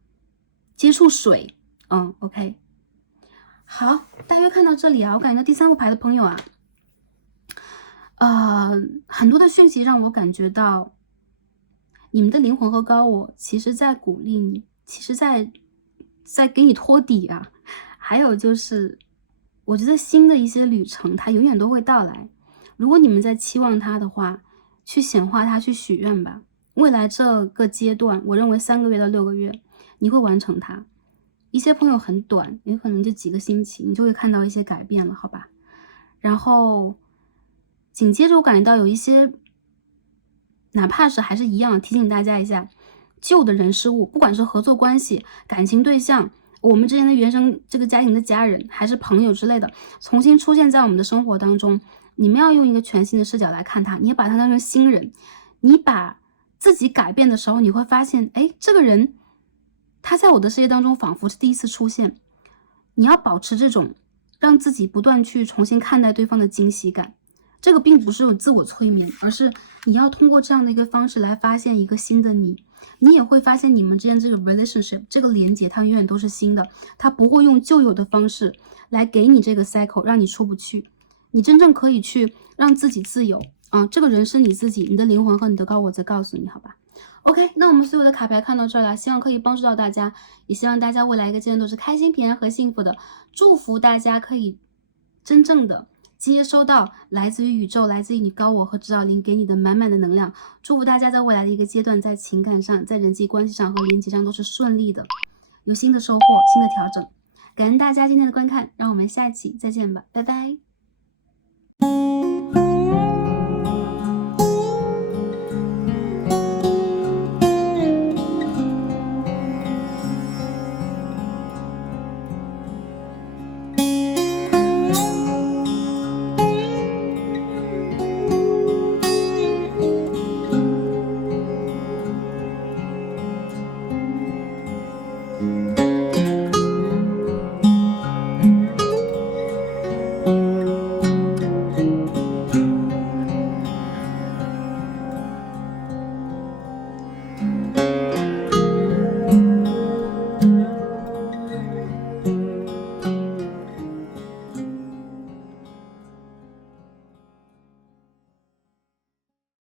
接触水，OK。好，大约看到这里啊，我感觉到第3副牌的朋友啊，很多的讯息让我感觉到你们的灵魂和高我其实在鼓励你，其实在给你托底啊。还有就是我觉得新的一些旅程它永远都会到来，如果你们在期望它的话，去显化它，去许愿吧。未来这个阶段我认为3个月到6个月你会完成它。一些朋友很短，有可能就几个星期你就会看到一些改变了，好吧？然后紧接着我感觉到有一些哪怕是还是一样，提醒大家一下，旧的人事物，不管是合作关系、感情对象，我们之前的原生这个家庭的家人，还是朋友之类的，重新出现在我们的生活当中，你们要用一个全新的视角来看他，你要把他当成新人，你把自己改变的时候，你会发现，哎，这个人他在我的世界当中仿佛是第一次出现。你要保持这种让自己不断去重新看待对方的惊喜感。这个并不是有自我催眠，而是你要通过这样的一个方式来发现一个新的你。你也会发现你们之间这个 relationship 这个连接它永远都是新的，它不会用旧有的方式来给你这个 cycle 让你出不去。你真正可以去让自己自由啊，这个人是你自己，你的灵魂和你的高我在告诉你，好吧？ OK， 那我们所有的卡牌看到这儿了，希望可以帮助到大家，也希望大家未来一个阶段都是开心、平安和幸福的。祝福大家可以真正的接收到来自于宇宙、来自于你高我和指导灵给你的满满的能量。祝福大家在未来的一个阶段，在情感上、在人际关系上和连接上都是顺利的，有新的收获、新的调整。感恩大家今天的观看，让我们下期再见吧，拜拜。